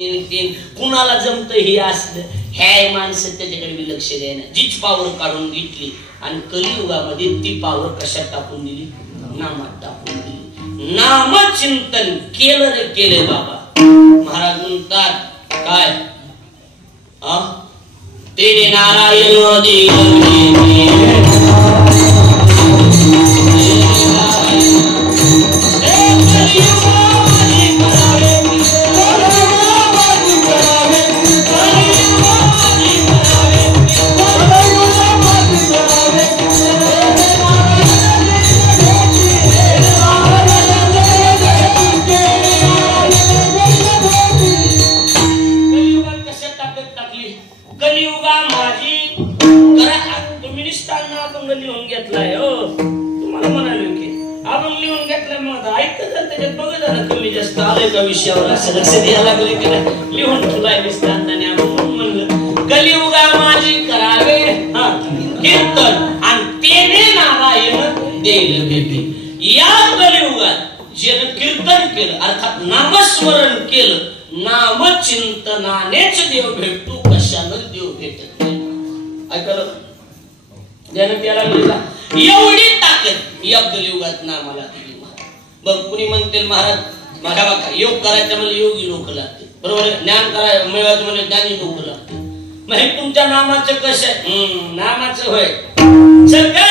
कुणाला जमत हे असलं ह्या माणसं त्याच्याकडे लक्ष द्यायला जीच पावर काढून घेतली आणि कलियुगामध्ये ती पावर कशात टाकून दिली नामात टाकून दिली नामचिंतन केलं रे केले बाबा महाराज म्हणतात काय तेरे नारायण देव विषयावर असं लक्ष द्यायला लागले की लिहून ठेवलाय दिसताना आपण म्हणलं कलियुगा माझी करावे कीर्तन आणि तेने नारायण देईल भेटे या कलियुगात ज्यानं कीर्तन केलं अर्थात नामस्मरण केलं नामचिंतनानेच देव भेटतो कशानं देव भेटत नाही ऐकलं ज्यानं त्याला मिळाला एवढी ताकद या कलियुगात नामाला दिली बघ कुणी म्हणतील महाराज माझा बघा योग करायचं म्हणजे योगी लोक लागते बरोबर ज्ञान करायचं मिळवायचं म्हणजे ज्ञानी लोक लागते मग हे तुमच्या नामाचं कसं आहे नामाचं होय सकाळी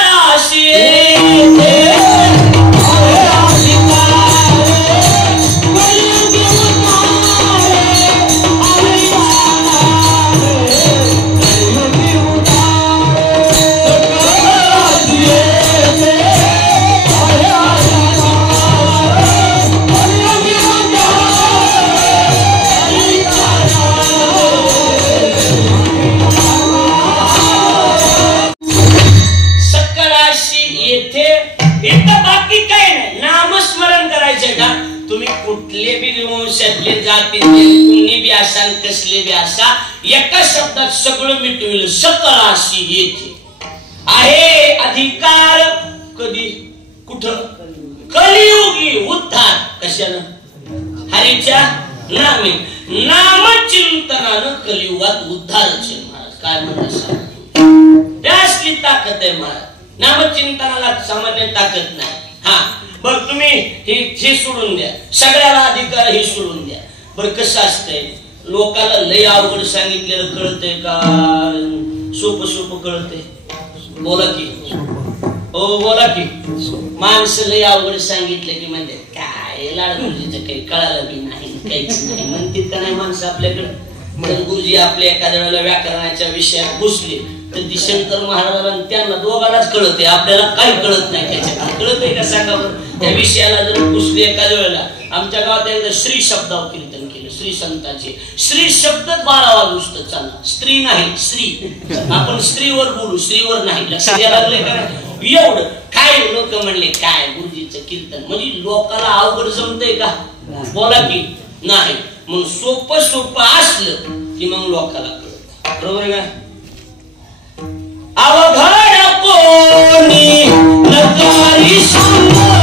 कुठले बी वंशातले जातीतले कुणी बी असा कसले बी असा एका शब्दात सगळं मिटविलं सकळाशी येते आहे अधिकार कधी कुठं कलियुगी उद्धार कशानं हरीच्या नामे नामचिंतनानं कलियुगात उद्धारच महाराज काय म्हणतात त्यासली ताकद आहे महाराज नामचिंतनाला सामान्य ताकद नाही हा बघ तुम्ही हे सोडून द्या सगळ्याला अधिकार हे सोडून द्या बरं कसं असतंय लोकाला लय अवघड सांगितलेलं कळतंय का सोपं सोपं कळतंय बोला की हो बोला की माणसं लय अवघड सांगितलं की म्हणजे काय लाडगुजीचं काही कळालं बी नाही काहीच नाही म्हणतील का नाही माणसं आपल्याकडे म्हणून गुरुजी आपल्या एखाद्या वेळेला व्याकरणाच्या विषयात घुसले तर ती शंकर महाराजांना त्यांना दोघांनाच कळत आपल्याला काही कळत नाही त्याच्यात कळतंय का सांगा बरं त्या विषयाला जर घुसले एखाद्या वेळेला आमच्या गावात एकदा श्री शब्दावर कीर्तन केलं श्री संतांचे श्री शब्द 12 वाजता चालला स्त्री नाही श्री आपण स्त्रीवर बोलू स्त्रीवर नाही लक्ष द्यायला लागले का एवढं काय लोक म्हणले काय गुरुजीचं कीर्तन म्हणजे लोकाला अवघड जमतंय का बोला की नाही मग सोपं सोपं असलं की मग लोकाला कळत बरोबर आहे का अवघड कोणी नकारी सांगता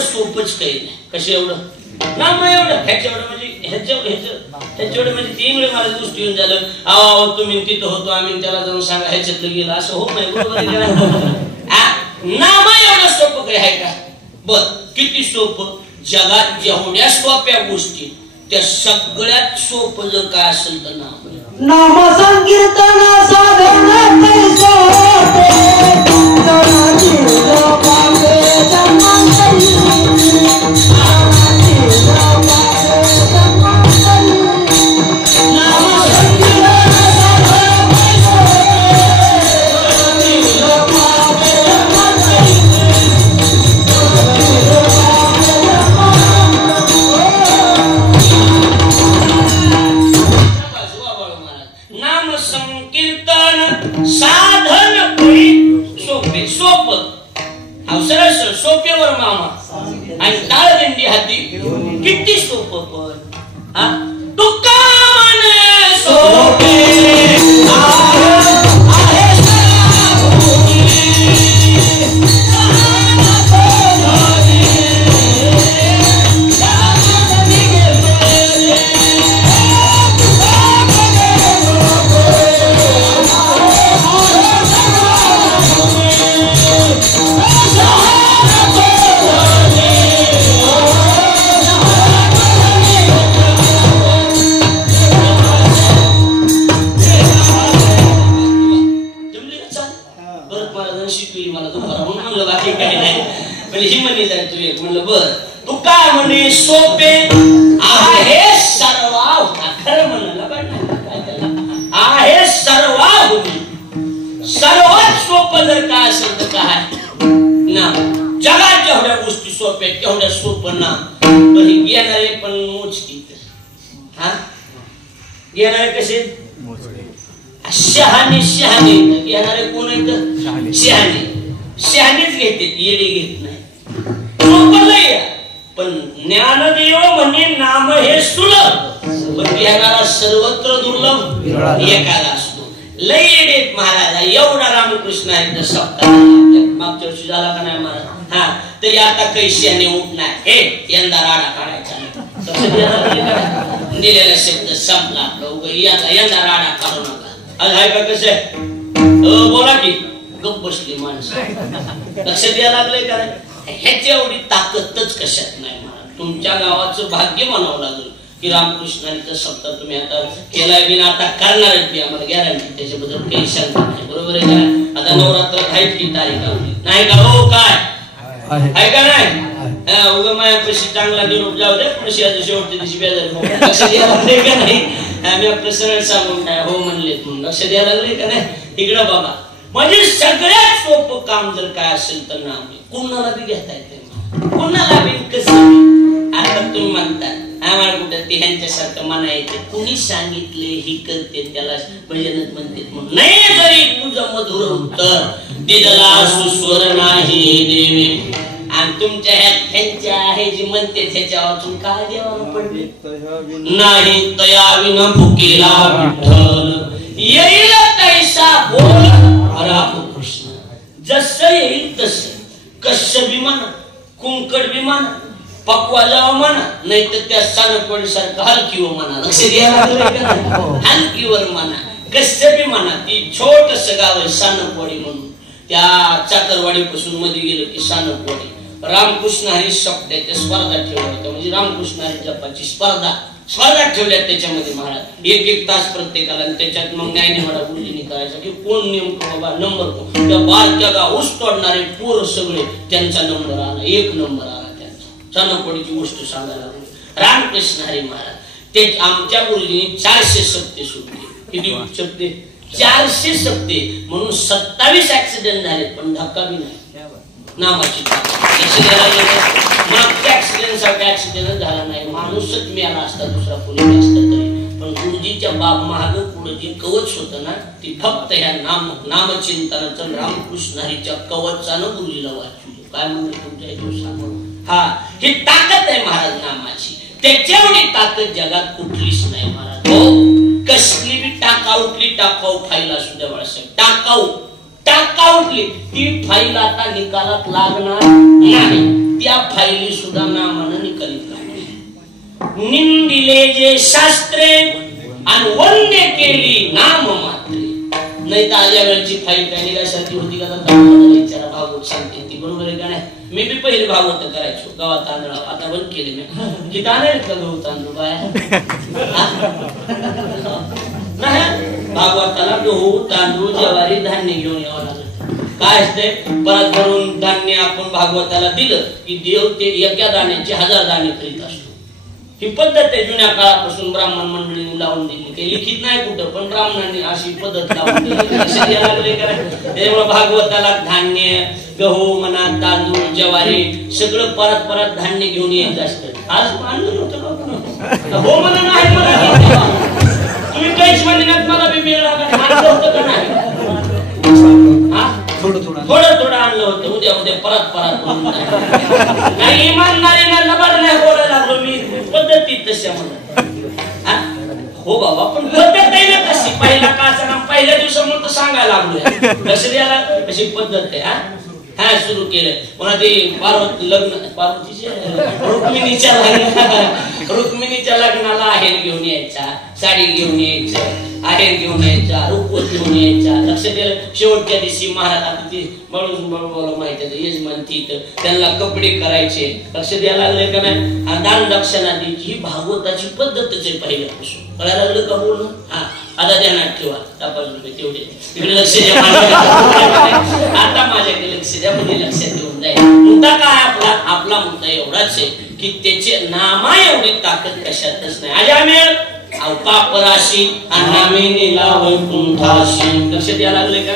सोपच काही नाही कसे एवढं ना मग एवढं ह्याच्यावर म्हणजे ह्याच्यावर म्हणजे 3 वेळा मला गोष्टी येऊन झालं अहो तुम्ही तिथं होतो आम्ही त्याला जाऊन सांगा ह्याच्यातलं गेलं असं होत नाही बरोबर ना मग एवढं सोपं काही आहे का बर किती सोपं जगात जेवढ्या सोप्या गोष्टी त्या सगळ्यात सोपं जर काय असेल तर नाम संकीर्तन साधन कसं सोपेवर मामा आणि टाळदिंडी हाती किती सोपं पण हा तुका म्हणे सोपे तुका म्हणे सोपे आहे सर्वाव खरं म्हणाला पाहिजे आहे सर्वाव सर्वात सोपं जर काय असेल तर काय ना जगात जेवढ्या गोष्टी सोप्या तेवढ्या सोपं ना पण घेणारे पण मोजकी हा घेणारे कसे शहाणे शहाणे घेणारे कोण आहेत शहाणे शहाणेच घेते येडे घेत नाही पण ज्ञानदेव म्हणे नाम हे सुलभ पण घेणारा सर्वत्र दुर्लभ एकाला असतो लय येडे महाराज एवढा रामकृष्ण आहे सप्ताह मागच्या वर्षी झाला का नाही महाराज हा तरी आता कैश्याने उठणार हे यंदा राडा काढायचा दिलेला शब्द संपला आपलं यंदा राडा काढू नका आज आहे का कसं बोला की गप्प बसली माणसं लक्ष द्यायला लागले का ह्याची एवढी ताकदच कशात नाही मला तुमच्या गावाचं भाग्य म्हणावं लागलं की रामकृष्णांचा सप्ताह तुम्ही आता केलाय बिना आता करणारच बी आम्हाला गॅरंटी त्याच्याबद्दल काही शंका नाही बरोबर आहे का आता नवरात्र आहेत की तारीख नाही का हो काय आहे का नाही उगा मायापाशी चांगला निरोप जाऊ दे कृषी शेवटच्या दिवशी बेजारी लक्ष द्यायला लागले का नाही आम्ही आपलं सरळ सांगून काय हो म्हणलेत म्हणून लक्ष द्यायला लागले का नाही इकडं बाबा म्हणजे सगळ्यात सोपं काम जर काय असेल तर नाम कुणाला बी घेता येते कुणाला बी कसं आता तुम्ही म्हणतात आम्हाला कुठं ते ह्यांच्यासारखं म्हणायचं कुणी सांगितले ही करते त्याला भजनच म्हणते म्हणून नाही जरी तुझं मधुर उत्तर दिदला सुस्वर नाही देवे आणि तुमच्या ह्यांच्या आहे जी म्हणते त्याच्या वाचून काय देवाला पडले नाही तया विना भुकेला विठ्ठल येईल तैसा बोल रामकृष्ण जसं येईल तसं कश्य बी म्हणा कुंकड बी म्हणा पकवा जावं म्हणा नाही तर त्या सानपडी सारखं हलकीवर म्हणा लक्ष द्यायला हलकीवर म्हणा कश्य बी म्हणा ती छोटस गाव आहे सानपवाडी म्हणून त्या चाकरवाडी पासून मध्ये गेलं की सानपवाडी रामकृष्ण हरी शब्दाच्या स्पर्धा ठेवल्या होत्या म्हणजे रामकृष्ण हरी जपाची स्पर्धा ठेवल्यात त्याच्यामध्ये महाराज एक तास प्रत्येकाला त्याच्यात मग न्यायनिवाडा गुरुजींनी करायचा की कोण नेमकं बाबा नंबर कोण त्या बारक्या गाऊस तोडणारे पोर सगळे त्यांचा नंबर आला एक नंबर आला त्यांचा चाणकोडीची गोष्ट सांगायला लागली रामकृष्ण हरी महाराज ते आमच्या गुरुजींनी 400 सप्ते सुटले किती सप्ते 400 सप्ते म्हणून 27 ऍक्सिडेंट झाले पण धक्का बी नाही नामाची मागच्या ऍक्सिडेंट सारखा ऍक्सिडेंट झाला नाही माणूसच मेला असता दुसरा कोणी असता तरी पण गुरुजीच्या बाब महाग पुढे जी कवच होतं ना ती फक्त ह्या नामचिंतनाचं रामकृष्ण हरीच्या कवचानं गुरुजीला वाचवलं काय म्हणलं तुमच्या इथे सांगून हा ही ताकद आहे महाराज नामाची त्याच्याएवढी ताकद जगात कुठलीच नाही महाराज हो कसली बी टाकाउटली टाकाऊ फाईल असू द्या बाळासाहेब टाकाउटली ती फाईल आता निकालात लागणार नाही त्या फाईली सुद्धा नामानं निकालीत लागणार निंदिले जे शास्त्रे आणि वंदे केली नाम मात्रे नाही तर आजच्या वेळची फाईल काय निघायसारखी होती का विचारा भागवत सांगते ती बरोबर आहे का नाही मी बी पहिले भागवत करायचो गव्हा तांदूळ आता बंद केले मी की तांदूळ का गहू तांदूळ बाया नाही भागवताला गहू तांदूळ ज्वारी धान्य घेऊन यावं लागत काय असते परत भरून धान्य आपण भागवताला दिलं की देव ते एका दाण्याचे 1000 दाणे करीत असतो ही पद्धत आहे जुन्या काळापासून ब्राह्मण मंडळींनी लावून दिली काही लिखित नाही कुठं पण ब्राह्मणांनी अशी पद्धत लावून दिली त्यामुळे भागवताला धान्य गहू म्हणा तांदूळ ज्वारी सगळं परत धान्य घेऊन यायचं असतं आज मानलं नव्हतं हो म्हणा नाही तुम्ही काहीच म्हणत मला बी मिळाला होतं का नाही थोडं आणलं होतं. उद्या परत नाही इमानदारीने लबाड नाही बोलायला लागलो मी. पद्धतीत तशा म्हणा हो बाबा, पण पद्धत आहे ना तशी. पहिला का पहिल्या दिवसामुळे सांगायला लागलो. लक्ष द्यायला कशी पद्धत आहे. हा सुरू केलं. पुन्हा ते रुक्मिणीच्या लग्नाला आहेर घेऊन यायचा, साडी घेऊन यायचं, आहेर घेऊन यायचा, रुखवत घेऊन यायचा. लक्ष द्यायला शेवटच्या दिवशी महाराज आता ते बळून माहिती आहे यजमान तिथं त्यांना कपडे करायचे. लक्ष द्यायला लागले का नाही. दान दक्षिणा द्यायची ही भागवताची पद्धतच आहे पहिल्यापासून. कळायला लागलं का बोलणं. हा आता ध्यानात ठेवा. 5 रुपये तेवढे इकडे लक्ष द्या. आता माझ्याकडे लक्ष द्या म्हणजे लक्षात येऊन जाईल. मुद्दा काय आपला मुद्दा एवढाच आहे की त्याचे नामा एवढी ताकद कशातच नाही. अजामेळ पापराशी अन्नामेला वैकुंठाशी. लक्ष द्यायला लागले का.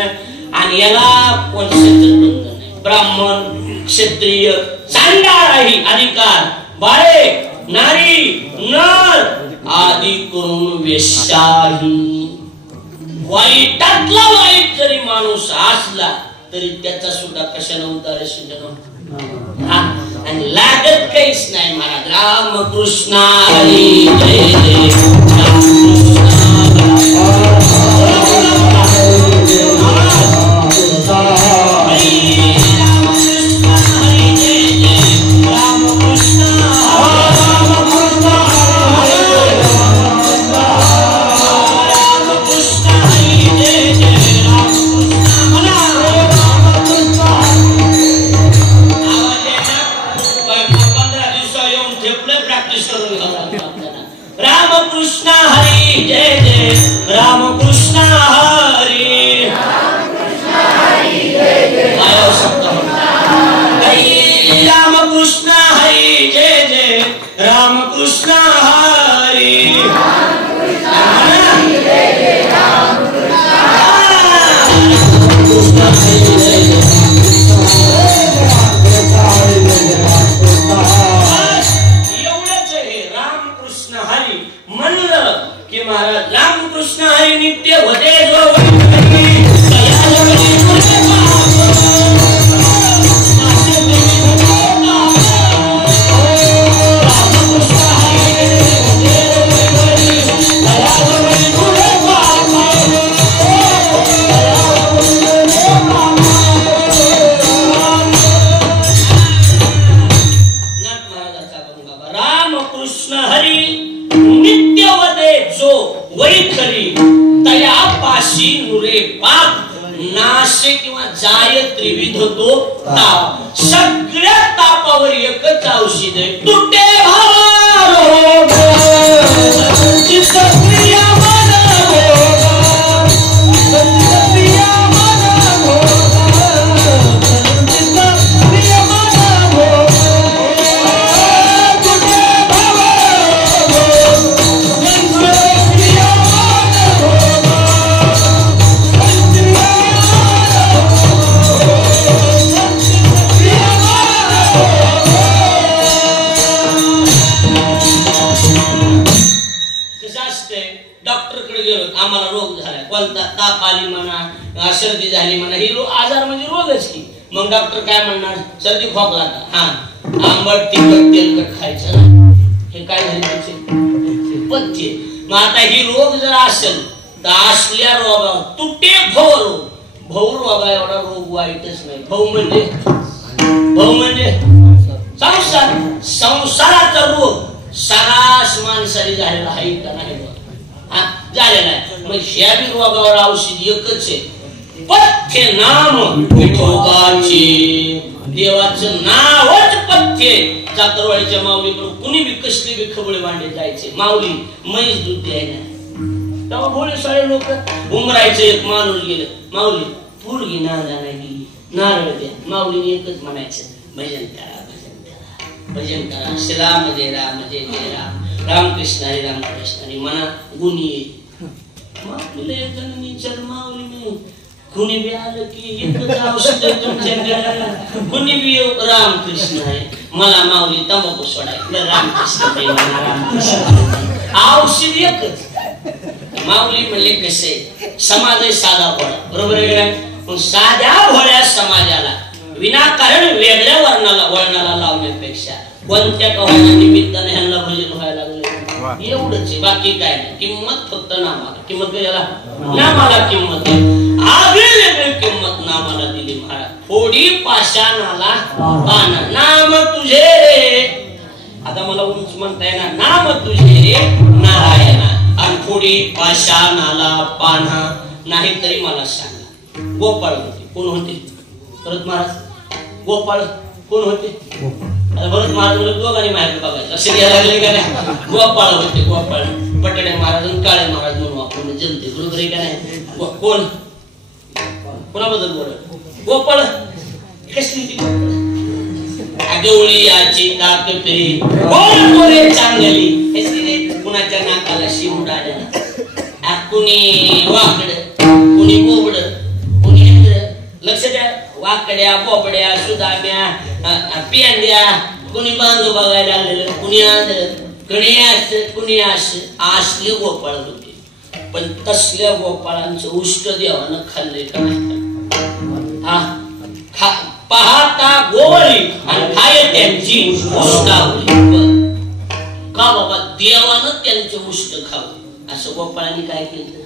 आणि याला कोण बंधन नाही. ब्राह्मण क्षत्रिय चांडाळाही अधिकार, बाळे नारी नर आदी करून वेश्याही. वाईटातला वाईट जरी माणूस असला तरी त्याचा सुद्धा कशाला उद्धार आणि लागत काहीच नाही. महाराज रामकृष्ण हरी जय जय रामकृष्ण रामकृष्ण हरी जय जय रामकृष्ण हरी रामकृष्ण हरी जय जय रामकृष्ण हरी. महाराज रामकृष्ण हरी नित्य होते जो रामकृष्ण हरी नित्य वदे जो वैखरी तयापाशी नुरे पाप नाशे किंवा जाय त्रिविध तो ताप. सगळ्या तापावर एकच औषध आहे. तुटे भारोग चित्तप्रिया मन भोगा, चित्तप्रिया मन भोगा, चित्तप्रिया मन भोगा. आम्हाला रोग झाला, कोणता ताप आली म्हणा, सर्दी झाली म्हणा, ही आजार म्हणजे रोगच की. मग डॉक्टर काय म्हणणार, सर्दी खोकला का, हा आंबट तिखट तेलकट खायचं ना. हे काय झाले पथ्य. मग आता ही रोग जर असेल तर असल्या रोगावर तुटे भव रोग. भव रोगा एवढा रोग वाईटच नाही. भव म्हणजे संसार, संसाराचा रोग सरास माणसाने झालेला आहे का नाही झालेला आहे. मग ह्या बी रोगावर औषध एकच आहे. पथ्य नाम विठोबाचे. देवाचं नावच पथ्य. चाकरवाडीच्या माऊलीकडून कुणी बी कसली बी खबळे भांडे जायचे. माऊली म्हैस दूध द्यायला. तेव्हा भोळे सारे लोक उमरायचं. एक माणूस गेलं, माऊली पोरगी नांदा नाही गेली, नारळ द्या. माऊलीने एकच म्हणायचं, भजन करा, भजन करा, भजन करा. श्रीराम जय राम जय जय राम, रामकृष्ण हरी रामकृष्ण हरी. म्हणा गुणी येईल. माऊलीला एकाने विचार, माऊली नाही कुणी बी आलं की एकच औषध तुमच्याकडे, कुणी बी रामकृष्ण आहे. मला माऊली तंबाखू सोडाय, रामकृष्ण हरी रामकृष्ण. औषध एकच. माऊली म्हणले कसे समाज आहे साधा पडा, बरोबर आहे का. पण साध्या भोळ्या समाजाला विनाकारण वेगळ्या वळणाला लावण्यापेक्षा कोणत्या कव्हाच्या निमित्ताने ह्यांना भजन व्हायला लागले एवढंच आहे, बाकी काय नाही. किंमत फक्त नामाला. किंमत काय झाला? नामाला किंमत आहे. आगळी वेगळी किंमत नामाला दिली महाराज. थोडी पाषाणाला पाना नाम तुझे रे. आता मला उंच म्हणता येणार नाम तुझे रे नारायणा. आणि थोडी पाषाणाला पाना नाही तरी मला सांगा. गोपाळ होते. कोण होते? भरत महाराज. गोपाळ कोण होते? भरत महाराज दोघांनी माहिती बघायचं. लक्ष द्यायला लागले का नाही? गोपाळ होते. गोपाळ पटडे महाराज आणि काळे महाराज म्हणून आपण जनते बरोबर आहे का नाही? कोण कोणाबद्दल बोलत? गोपाळ कसली ती? गवळीयाची ताकते कोण बोले चांगली. कुणाच्या नाकाला शिवडाल्या, कुणी वाकड, कुणी बोबड, कुणी लक्ष द्या. वाकड्या, बोबड्या, सुदाम्या, पेंड्या, कुणी बांधू बघायला आलेलं, कुणी आंधळ, कुणी असं, कुणी असले गोपाळ होते. पण तसल्या गोपाळांचं उष्ट देवानं खाल्ले का नाही? पाहता गोवळी आणि खाय त्यांची उष्टावळी. का बाबा? देवानं त्यांचं उष्ट खावं. असं गोपाळांनी काय केलं?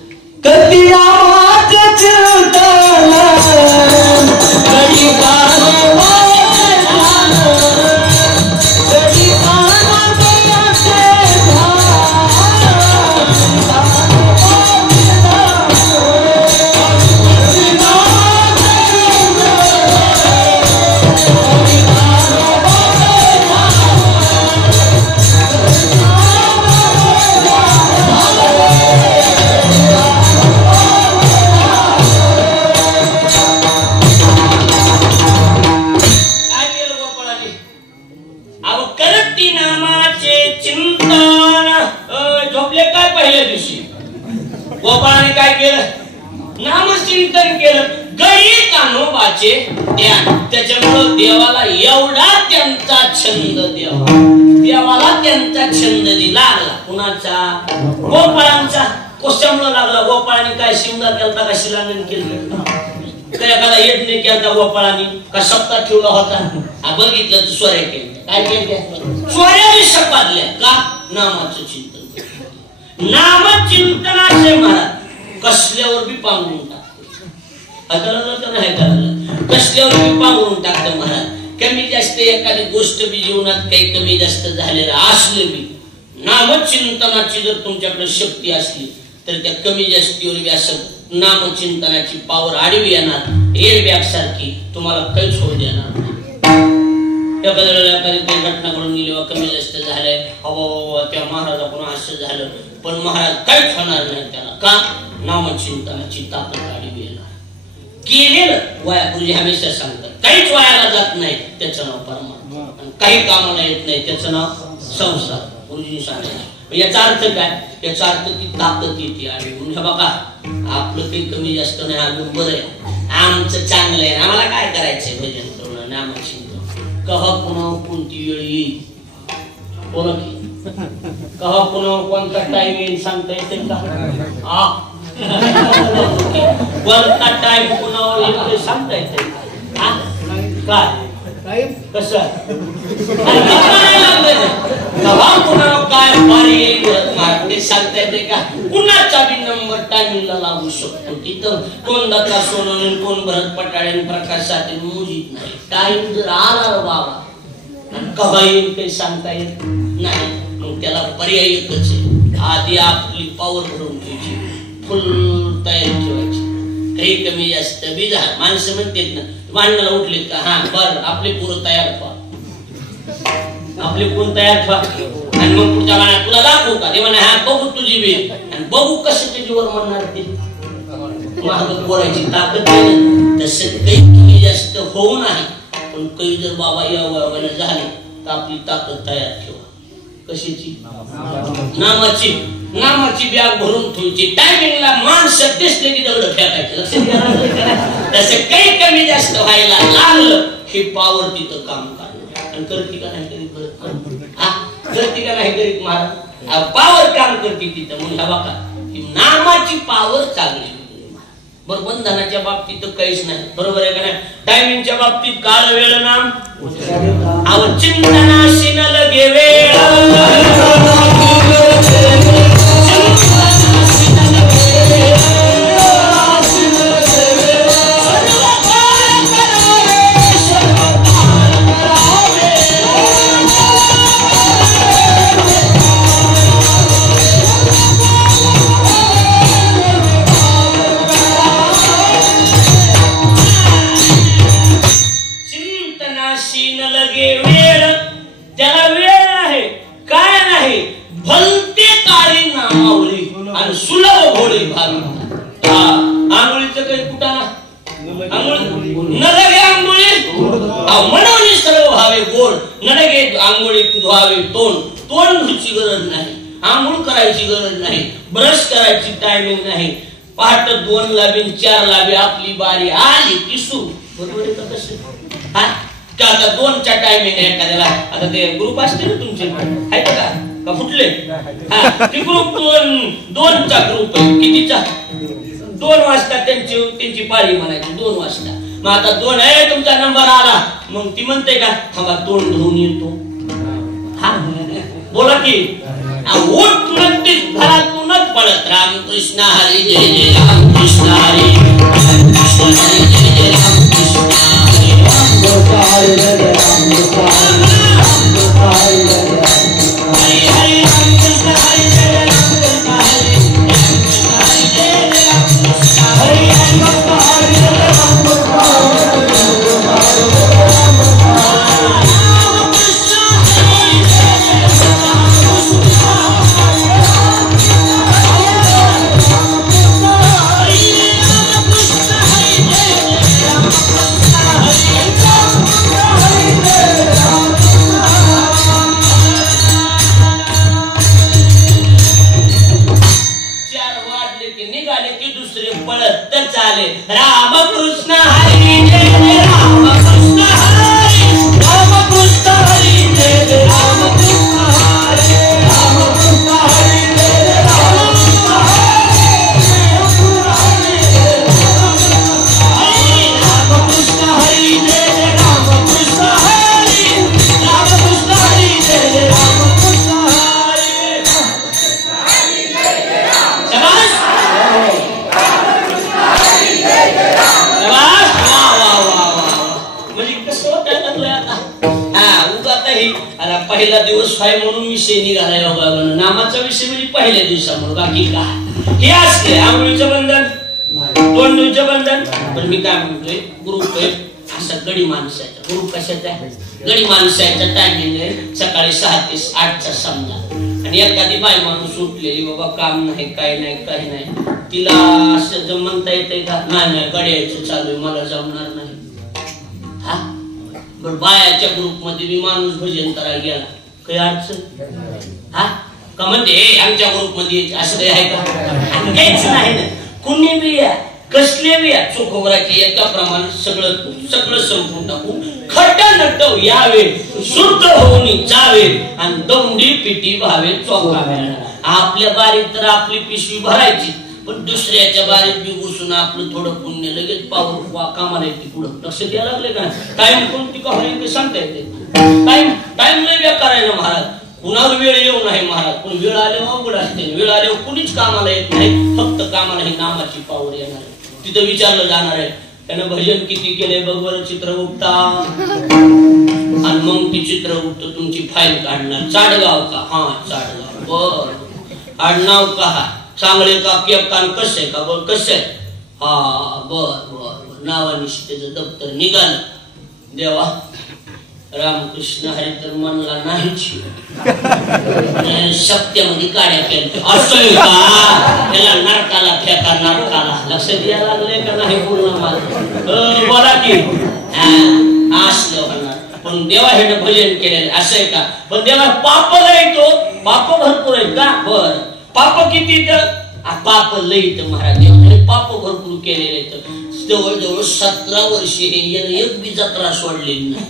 गोपाळाने काय केलं? नामचिंतन केलं. गडी कान्होबाचे ध्यान. त्याच्यामुळं देवाला एवढा त्यांचा छंद, देवाला त्यांचा छंद लागला. कुणाचा? गोपाळांचा. कशामुळे लागला? गोपाळाने काय शिमगा केलता का शिलांगण केलं? काय एखादा यज्ञ केलता गोपाळाने का सप्ताह ठेवला होता? बघितलं तर सोऱ्या केल्या. काय केल्या? सोऱ्याने शपादल्या. का? नामाचं चिंतन. नामचिंतनाचे महाराज कसल्यावर बी पांघरून टाकतो. कसल्यावर बी पांघरून टाकतं महाराज. कमी जास्त एखादी गोष्ट बी जीवनात काही कमी जास्त झालेलं असलं बी नामचिंतनाची जर तुमच्याकडे शक्ती असली तर त्या कमी जास्तीवर बी असं नामचिंतनाची पावर आडवी येणार. एअरबॅग सारखी तुम्हाला काहीच होऊ देणार नाही. एखादी घटना घडून गेली, कमी जास्त झालंय, अहो त्या महाराजाकडून असं झालं, पण महाराज काहीच होणार नाही त्याला. का? नामचिंतनाची ताकद आडवी येणार. केलेलं वाया. गुरुजी हमेशा सांगतात काहीच वायाला जात नाही त्याचं नाव परमात्मा, आणि काही कामाला येत नाही त्याचं नाव संसार. गुरुजी सांगायचं याचा अर्थ काय? याचा अर्थ ती ताकद येते आडवी. म्हणजे बघा आपलं काही कमी जास्त नाही, अजून बरं आहे, आमचं चांगलं आहे, आम्हाला काय करायचंय भजन करून नामचिंतन. कहा पुन्हा कोणती वेळ येईल, कहा पुन्हा कोणता टाइम येईल सांगता येते का? कोणता टाइम पुन्हा येईल सांगता येते का? काय कसं पुन्हा काय मारे सांगता येते का? कुणाचा बी नंबर टायमिंगला लागू शकतो. तिथं कोण दत्ता सोनवणे, कोण भरत पटाळे, प्रकाश साठे मोजित नाही. टाइम जर आला बाबा कवा येईल काही सांगता येत नाही. मग त्याला पर्याय एकच आहे, आधी आपली पावर भरून घ्यायची, फुल तयारी ठेवायची. काही कमी जास्त बी झालं. माणसं म्हणतात ना मांडणाला उठलेत का? हा बरं, आपले पूर्ण तयार व्हा, आपले कोण तयार ठेवा. आणि मग पुढच्या गाण्यात तुला दाखवू का? ते म्हणा हा बघू तुझी बी, आणि बघू कसं त्याच्यावर म्हणणार ते महाग बोलायची ताकद आहे. तसं काही कमी जास्त होऊ नाही, पण काही जर बाबा या वयाने झाले तर आपली ताकद तयार ठेवा. कशाची? नामाची. नामाची बॅग भरून ठेवायची. टायमिंगला माणसं दिसले की दगड फेकायचे. लक्षात घ्या. तसं काही कमी जास्त व्हायला लागलं हे पावर तिथं काम करणार. आणि करते का नाही करीत? करते का नाही करीत महाराज? पावर काम करते तिथं. म्हणजे बघा नामाची पावर चांगली. बरं बंधनाच्या बाबतीत तर काहीच नाही, बरोबर आहे का नाही? टायमिंगच्या बाबतीत काळ वेळ नाम चिंतनाशी न लगे वेळ आंघोळ करायची गरज नाही, ब्रश करायची टायमिंग नाही, पहाट 2 ला 4 ला आपली बारी आली की सुरू, बरोबर आहे का? कसं आता 2च्या टायमिंग एखाद्याला, आता ते ग्रुप असते ना तुमचे, आहे का फुटले? ते ग्रुप 2चा ग्रुप आहे, कितीचा? 2 वाजता त्यांची पाळी म्हणायची, 2 वाजता. मग आता 2 आहे तुमचा नंबर आला, मग ती म्हणते का थांबा तोंड धुवून येतो. हा बोला की उठ नक्कीच घरातूनच पडत रामकृष्ण हरी जय जय रामकृष्ण हरी कृष्ण हरी जय जय रामकृष्ण हरी हरी हरी रामकृष्ण हरी जय रामकृष्ण हरी कृष्ण हरी जय जय रामकृष्ण हरी रामकृष्ण हरी जय जय रामकृष्ण हरी रामकृष्ण हरी जय जय रामकृष्ण हरी रामकृष्ण हरी जय जय रामकृष्ण हरी रामकृष्ण हरी जय जय रामकृष्ण हरी रामकृष्ण हरी जय जय रामकृष्ण हरी शाबाश पहिला दिवस आहे म्हणून विषय निघाला योगा नामाचा विषय म्हणजे पहिल्या दिवसामुळे, बाकी काय हे असले आंघोळीचं बंधन, तोंडूचं बंधन. पण मी काय म्हणतोय, ग्रुप आहे असा गडी माणसाचा, ग्रुप कशाचा आहे? गडी माणसाचा. टायमिंग आहे सकाळी 6 ते 8चा समजा, आणि एखादी बाई माणूस उठलेली, बाबा काम नाही काय नाही काही नाही, तिला असं जर म्हणता येतंय का नाही गड्याचं चालू आहे मला जमणार नाही. हा पण बायाच्या ग्रुप मध्ये मी माणूस भजन करायला गेला काही अडचण? हा का म्हणते आमच्या ग्रुप मध्ये असं काही आहे का? काहीच नाही ना. कुणी बी या कसले बी या चोखोबराची एका प्रमाणे सगळं संपून टाकू, खड्डा यावे शुद्ध होऊन जावे आणि दौंडी पिटी व्हावे चोखा मिळणार. आपल्या बारीत तर आपली पिशवी भरायची, पण दुसऱ्याच्या बारीत बी घुसून आपलं थोडं पुण्य लगेच पावर कामाला येते. पुढं लक्ष द्यायला लागले का? टाइम कोणती का होईल सांगता येते. टाइम नाही व्या करायला महाराज, कुणावर वेळ येऊ नाही महाराज. पण वेळ आल्यावर अवघड असते, वेळ आल्यावर कुणीच कामाला येत नाही, फक्त कामाला ही नामाची पावर येणार आहे. तिथं विचारलं जाणार आहे त्यानं भजन किती केले बघ, चित्र उठता आणि मग ती चित्र उठतं तुमची फाईल काढणार. चाडगाव का? हा चाडगाव. बर आडनाव का? हा चांगले का कान कसं आहे का? बर कसं आहे? हा बर बर नावानिशी त्याचं दप्तर निघालं. देवा रामकृष्ण हरी तर म्हणला नाहीच, सत्यामध्ये काड्या केल्या असं का? त्याला नरकाला फेका नरकाला. लक्ष द्यायला लागले का नाही? पूर्ण मला बोला की असलं होणार. पण देवा हे भजन केलेलं असं आहे का? पण देवा पाप लय तो पाप भरपूर आहेत का? बर पाप किती? तर पाप लय तर महाराज देवाने पाप भरपूर केलेले. तर जवळजवळ 17 वर्षे हे एक बी जत्रा सोडलेली नाही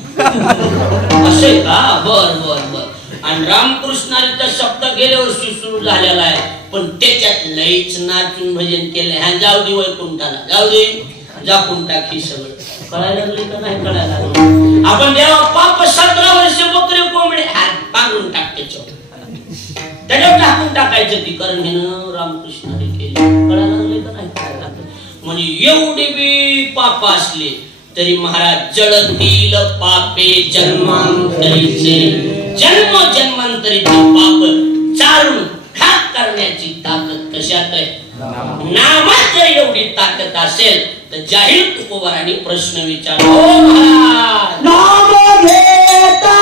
असे का? बर बर बर. आणि रामकृष्णाचा शब्द गेल्या वर्षी सुरू झालेला आहे, पण त्याच्यात लईच नाचून भजन केलं. हा जाऊ दे वैकुंठाला, जाऊ दे, जाकून टाकी सगळं. कळायला लागलं का नाही कळायला लागलं? आपण देवा पाप 17 वर्ष बकरे कोंबडे हात पांघरून टाकते त्याच्यावर टाकून टाकायचं ती, कारण हे रामकृष्णाने केले. कळायला लागले का नाही कळायला लागलं? म्हणजे एवढे बी पाप असले तरी महाराज जळतील पापे जन्मांतरीचे, जन्म जन्मांतरीचे पाप चालून खाक करण्याची ताकद कशात आहे? नामात जर एवढी ताकद असेल तर जाहीर तुकोबारांनी प्रश्न विचारला, ओ महाराज नाम घेता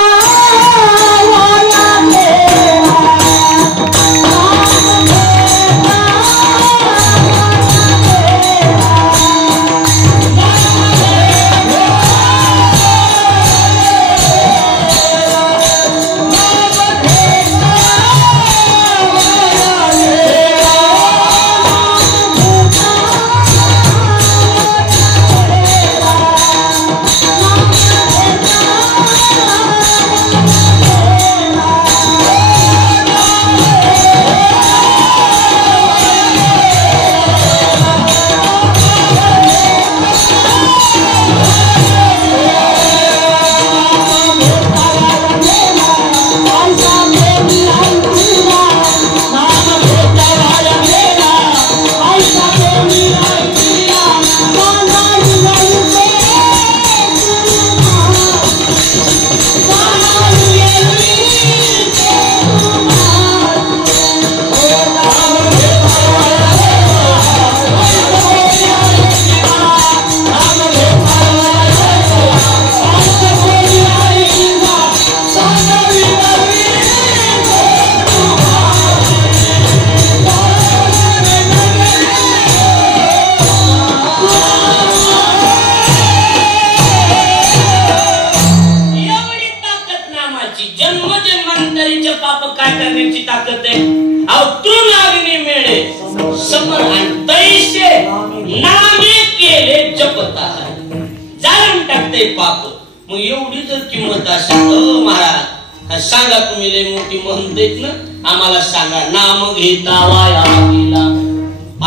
पाप. मग एवढी जर किंमत असेल महाराज सांगा, तुम्ही लय मोठी म्हणतेत ना, आम्हाला सांगा. नाम घेता वाया गेला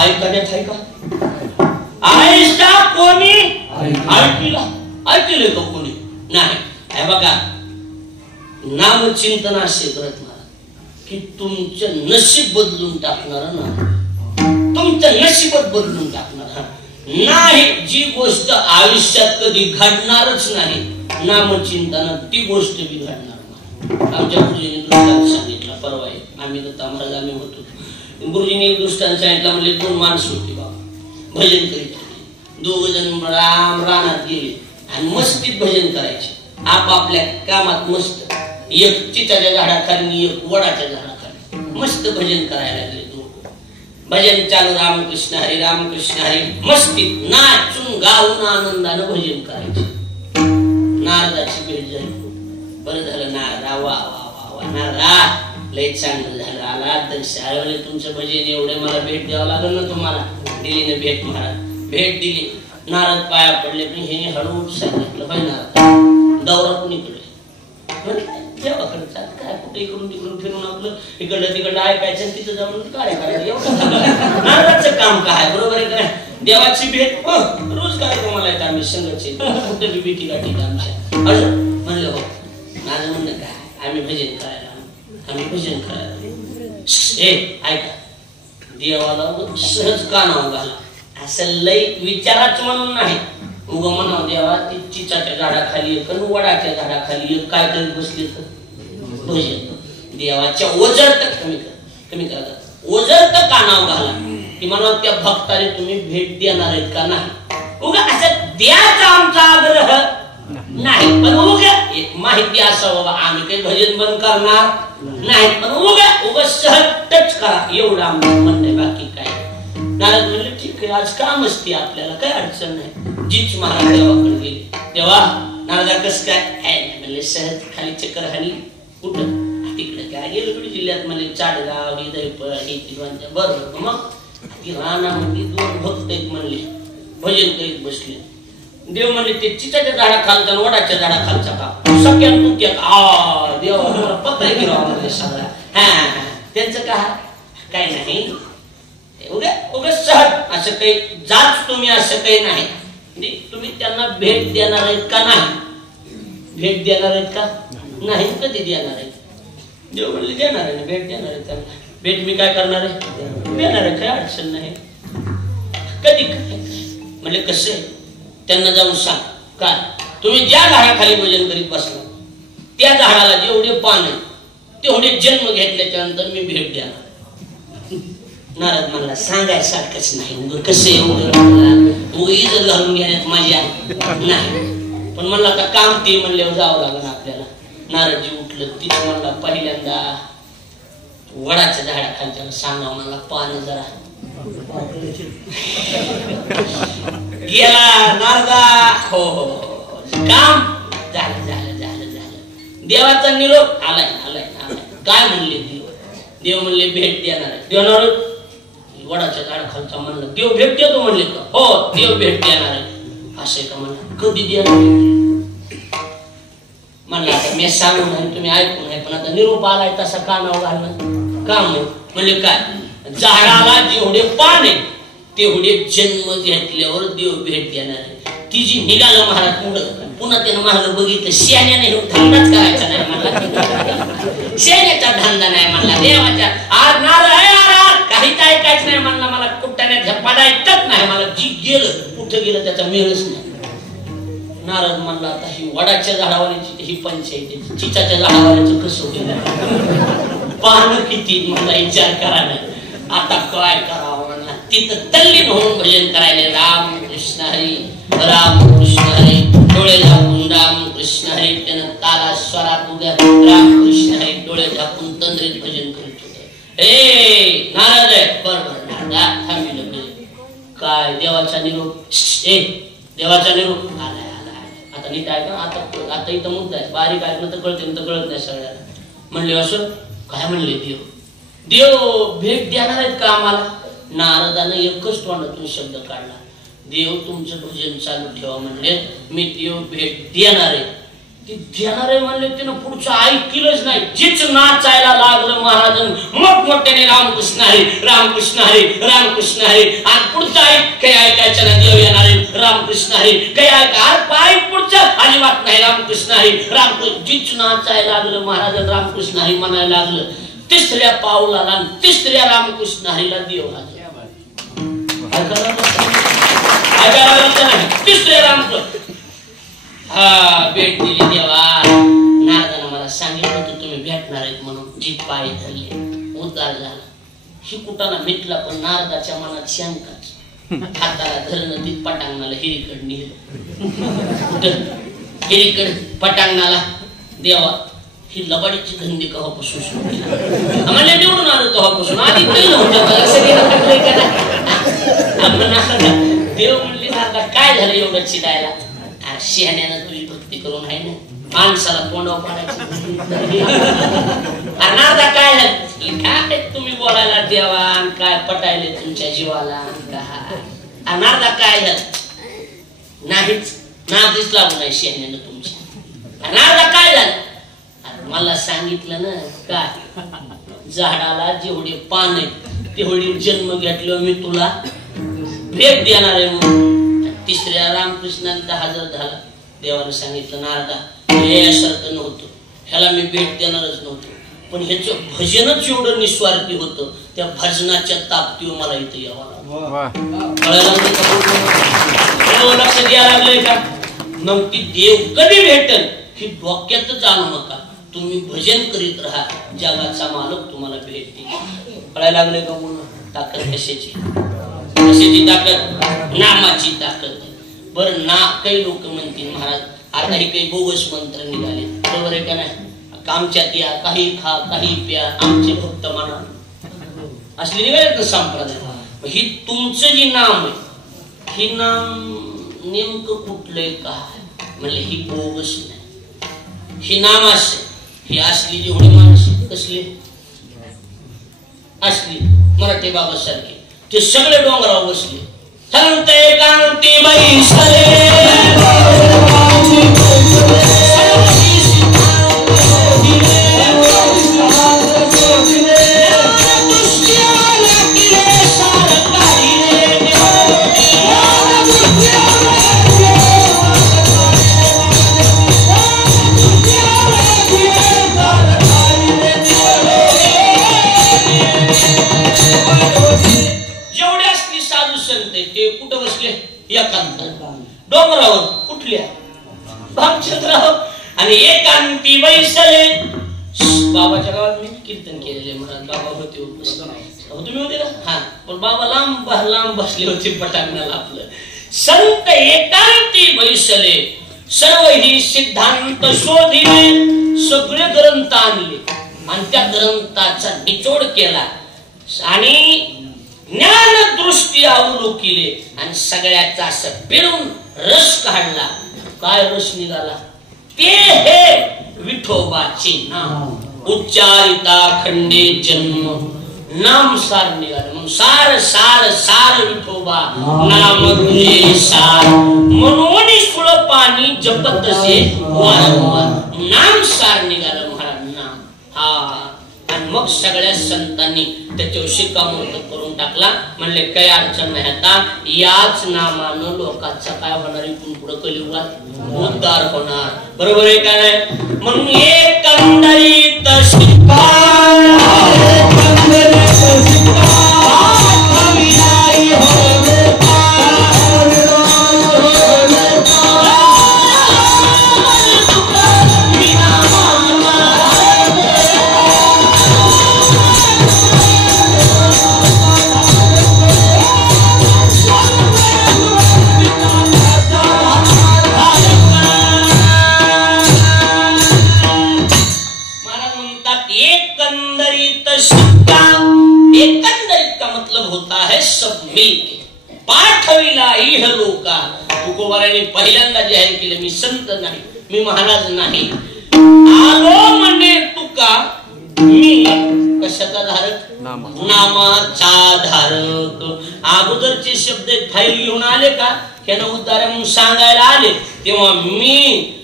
ऐकण्यात आहे का? आयसा कोणी ऐकलं का कोणी नाही? हे बघा, नामचिंतन असे करत मला की तुमचं नशीब बदलून टाकणार ना, तुमचं नशीबच बदलून टाकणार नाही. जी गोष्ट आयुष्यात कधी घडणारच नाही नामचिंतनात, ती गोष्ट बी घडणार नाही. आमच्या गुरुजीने दृष्टांत सांगितलं परवा, आम्ही दत्ता महाराज आम्ही होतो. गुरुजीने एक दृष्टांत सांगितलं. म्हणजे 2 माणसं होती बाबा, भजन करीत होते. 2 जण राम रानात गेले आणि मस्तीत भजन करायचे आपापल्या कामात मस्त. एक चिताच्या झाडाखाली, एक वडाच्या झाडाखाली मस्त भजन करायला लागले. भजन चालू, रामकृष्ण हरी रामकृष्ण हरी, मस्तीत नाचून गाऊन आनंदानं भजन करायचे. नारदाची भेट झाली. बरं झालं नारदा, वा वा वा नारदा, लय चांगलं झालं आला तर शाळेवाले तुमचं भजन एवढे, मला भेट द्यावं लागेल ना तुम्हाला. दिली ना भेट महाराज, भेट दिली. नारद पाया पडले. पण हे हळूहळू सांगितलं, होय नारद दौरा कुणीकडे देवाकडे चाल, काय कुठे इकडून तिकडून फिरून आपलं इकडलं तिकडलं ऐकायचं, तिथं जाऊन काय करायचं. नारदाचं काम काय, बरोबर आहे काय? देवाची भेट रोज कार्यक्रमाला येत आम्ही संघाचे, कुठे बी भेटी गाठी आमच्या. म्हणलं हो, माझं म्हणणं काय, आम्ही भजन करायला, आम्ही भजन करायला. ऐका, देवाला सहज कानावर घाला, असं लय विचाराच म्हणून नाही. उगा म्हणावं देवा ती चिचाच्या झाडाखाली एक, वडाच्या झाडाखाली एक, काय करीत बसले तर भजन. देवाच्या ओझरत कमी करा, ओझरत कानावर घाला की म्हणा त्या भक्ताने तुम्ही भेट देणार आहेत का नाही. उगा असं द्यायचा आमचा आग्रह नाही, पण उगा एक माहिती असावं, आम्ही काही भजन बंद करणार नाही, पण उगा सहज टच करा एवढं आमचं म्हणणं, बाकी काय. नारद म्हणले ठीक आहे, आज काम असते आपल्याला, काय अडचण नाही. जीच महाराज देवाकडे गेले. तेव्हा नारदा कस काय म्हणले, सहज खाली चक्कर हानी, कुठं तिकडे काय गेलो बीड जिल्ह्यात म्हणजे चाडगाव, हिदयपळ, हे तिरवांच्या. बरोबर, मग ती रानामध्ये 2 भक्त एक म्हणले भजन करीत बसले. देव म्हणले ते चिताच्या झाडाखालचा आणि वडाच्या झाडाखालचा का सगळ्यात तुक्यात देवा पत्ता गिरावा म्हणजे सगळा. हा त्यांचं काय काय नाही, उगा सहज असं काही जाच तुम्ही असं काही नाही. तुम्ही त्यांना भेट देणार आहेत का नाही? भेट देणार आहेत का नाही? कधी देणार आहेत? देव म्हणले देणार आहे, भेट देणार आहे त्यांना. भेट मी काय करणार आहे? देणार आहे, काय अडचण नाही. कधी म्हणजे कसं आहे, त्यांना जाऊन सांग काय, तुम्ही ज्या झाडाखाली भजन करीत बसला त्या झाडाला जेवढे पान आहे तेवढे जन्म घेतल्याच्या नंतर मी भेट देणार. नारद म्हणला सांगायसारखंच नाही, उगं कसं एवढं इज्जत घालून घेण्यात मजा नाही. पण म्हणला आता काम ते म्हणल्यावर जावं लागलं आपल्याला. नारदजी उठलं, तिने म्हणला पहिल्यांदा वडाच्या झाडाखालच्या सांगा मला पान जरा. गेला नारदा, हो हो काम झालं झालं झालं झालं. देवाचा निरोप आलाय आलाय आलाय. काय म्हणले देव? देव म्हणले भेट देणार आहे. देणार वडाच्या झाडाखालचा म्हणलं देव भेट देतो म्हणले का? हो देव भेट देणार आहे. असे का म्हणलं? कधी देणार म्हणलं? आता मी सांगून नाही, तुम्ही ऐकून नाही, पण आता निरोप आलाय तसा कानावर घालणं काम म्हणजे काय? झाडाला जेवढे पान आहे तेवढे जन्म घेतल्यावर देव भेट देणार आहे. ती जी निघालं महाराज पुढं, पुन्हा त्यानं महाराज बघितलं, शेण्याने धंदाच करायचा नाही म्हणला. शेण्याचा धंदा नाही म्हणला देवाच्या. आज नारळ काहीच ऐकायचं नाही म्हणला. मला कुठ्याने पडायचंच नाही, मला जी गेलं कुठं गेलं त्याचा मेळच नाही. नारद म्हणला आता ही वडाच्या झाडावाल्याची ही पंचायत, चिचाच्या झाडावाल्याचं कसं होईल? पाहणं किती म्हणला विचार करा नाही. आता काय करावं म्हणला. तिथं तल्लीन होऊन भजन करायले. राम कृष्ण हरी राम कृष्ण हरी. डोळे झाकून राम कृष्ण हरी. त्यानं ताला स्वरात उद्या राम कृष्ण हरी डोळे झाकून तंद्रीत भजन करीत होते. ए नारद आहे बरोबर नारदा थांबिलं भजन. काय देवाचा निरोप? देवाचा निरोप आलाय. आता नीट ऐका. आता इथं मुद्दा आहे, बारीक ऐकलं तर कळते, तर कळत नाही सगळ्याला. म्हणले असं काय म्हणले देव? देव भेट देणार आहेत का आम्हाला? नारदानं एकच तोंडातून शब्द काढला, देव तुमचं भजन चालू ठेवा म्हणले. मी देव भेट देणार आहे. ते देणार आहे म्हणले, त्यानं पुढचं ऐकलंच नाही. जिच नाचायला लागलं महाराजन मोठमोठ्याने रामकृष्ण हरी रामकृष्ण हरी रामकृष्ण हरी. आणि पुढचं काही ऐकायचं ना, देव येणार आहे रामकृष्ण हरी. काही ऐका पुढचं अजिबात नाही रामकृष्ण हरी रामकृष्ण. जिच नाचायला लागलं महाराजन रामकृष्ण हरी म्हणायला लागलं. तिसऱ्या पाऊलाला तिसऱ्या रामकृष्ण हरीला देव हजर. तिसऱ्या रामकृष्ण हा भेट दिली देवा. नारदानं मला सांगितलं होतं तुम्ही भेटणार आहेत म्हणून. जी पाय धरले उद्धार झाला. ही कुटाना भेटला, पण नारदाच्या मनात शंकाच. हाताला धरणं ती पटांगणाला हिरीकड नेलं. कुठं हिरीकड पटांगणाला. देवा ही लबाडीची धंदी कवापासून सुरू केली? आम्हाला निवडून आलो तेव्हापासून. आधी काही नव्हतं. देव म्हणले नारदा काय झालं एवढं चिडायला? शहाण्यानं तुझी भक्ती करून आहे ना, माणसाला तोंडावर पाडायची. नारदा काय झालं? काय तुम्ही बोलायला देवा, काय पटायले तुमच्या जीवाला? नारदा काय झालं? नाहीच नादीच लागू नाही शहाण्यानं तुमच्या. नारदा काय झालं? मला सांगितलं ना काय, झाडाला जेवढे पान आहे तेवढे जन्म घेतलं मी तुला भेट देणार आहे म्हणून. तिसऱ्या रामकृष्णांचा हजर झाला. देवाने सांगितलं नारदा यासारखं नव्हतं, ह्याला मी भेट देणारच नव्हतो, पण ह्याचं भजनच एवढं निस्वार्थी होतं. त्या भजनाच्या ताकदीवर मला इथे यावं लागलं. लक्ष द्यायला लागलंय का? मग ती देव कधी भेटल ही डोक्यातच आणू नका. तुम्ही भजन करीत राहा, जगाचा मालक तुम्हाला भेट देईल. कळायला लागले का? म्हणून ताकद कशाची? कशाची ताकद? नामाची ताकद. बरं ना काही लोक म्हणतील महाराज आता हे काही बोगस मंत्र निघाले, बरोबर आहे का नाही? आमच्यात या काही खा काही प्या आमचे भक्त म्हणा असले निघालेत ना संप्रदाय. ही तुमचं जी नाम आहे ही नाम नेमकं कुठलंय काय म्हणले? ही बोगस नाही, ही नाम असे. ही असली जेवढी माणसं कसली असली मराठी बाबा सारखे ते सगळे डोंगरावर बसले. सांगते कांती बाई सले आणि एकांती बैसले. बाबाच्या गावात मी कीर्तन केलेले महाराज, बाबा होते तुम्ही होते का? हा, पण बाबा लांब लांब बसले होते पटांगणाला आपलं. संत एकांती बैसले सर्व ही सिद्धांत शोधिले, सगळे ग्रंथ आणले आणि त्या ग्रंथाचा निचोड केला आणि ज्ञान दृष्टी अवलोकिले आणि सगळ्याचा असं फिरून रस काढला. काय रस निघाला? ते हे विठोबाचे नाम उच्चारिता खंडे जन्म नाम सार निघालं. म्हणून सार सार सार विठोबा नाम तुझे सार म्हणून सुळ पाणी जपत असे वारंवार नाम सार निघालं महाराज नाम. हा, आणि मग सगळ्या संतांनी त्याच्यावर शिक्कामोर्तब करून टाकला. म्हणले काही अडचण नाही, आता याच नामानं लोकांचा काय होणार, इथून पुढे कलियुगात उद्धार होणार. बरोबर आहे का नाही? म्हणून एकंदरीत पहिल्यांदा जाहीर केलं, मी संत नाही, मी महाराज नाही. आलो म्हणे तुका मी कशाचा धारक? नामाचा धारक. अगोदरचे शब्द फाईल घेऊन आले का त्यांना उद्धार म्हणून सांगायला आले, तेव्हा मी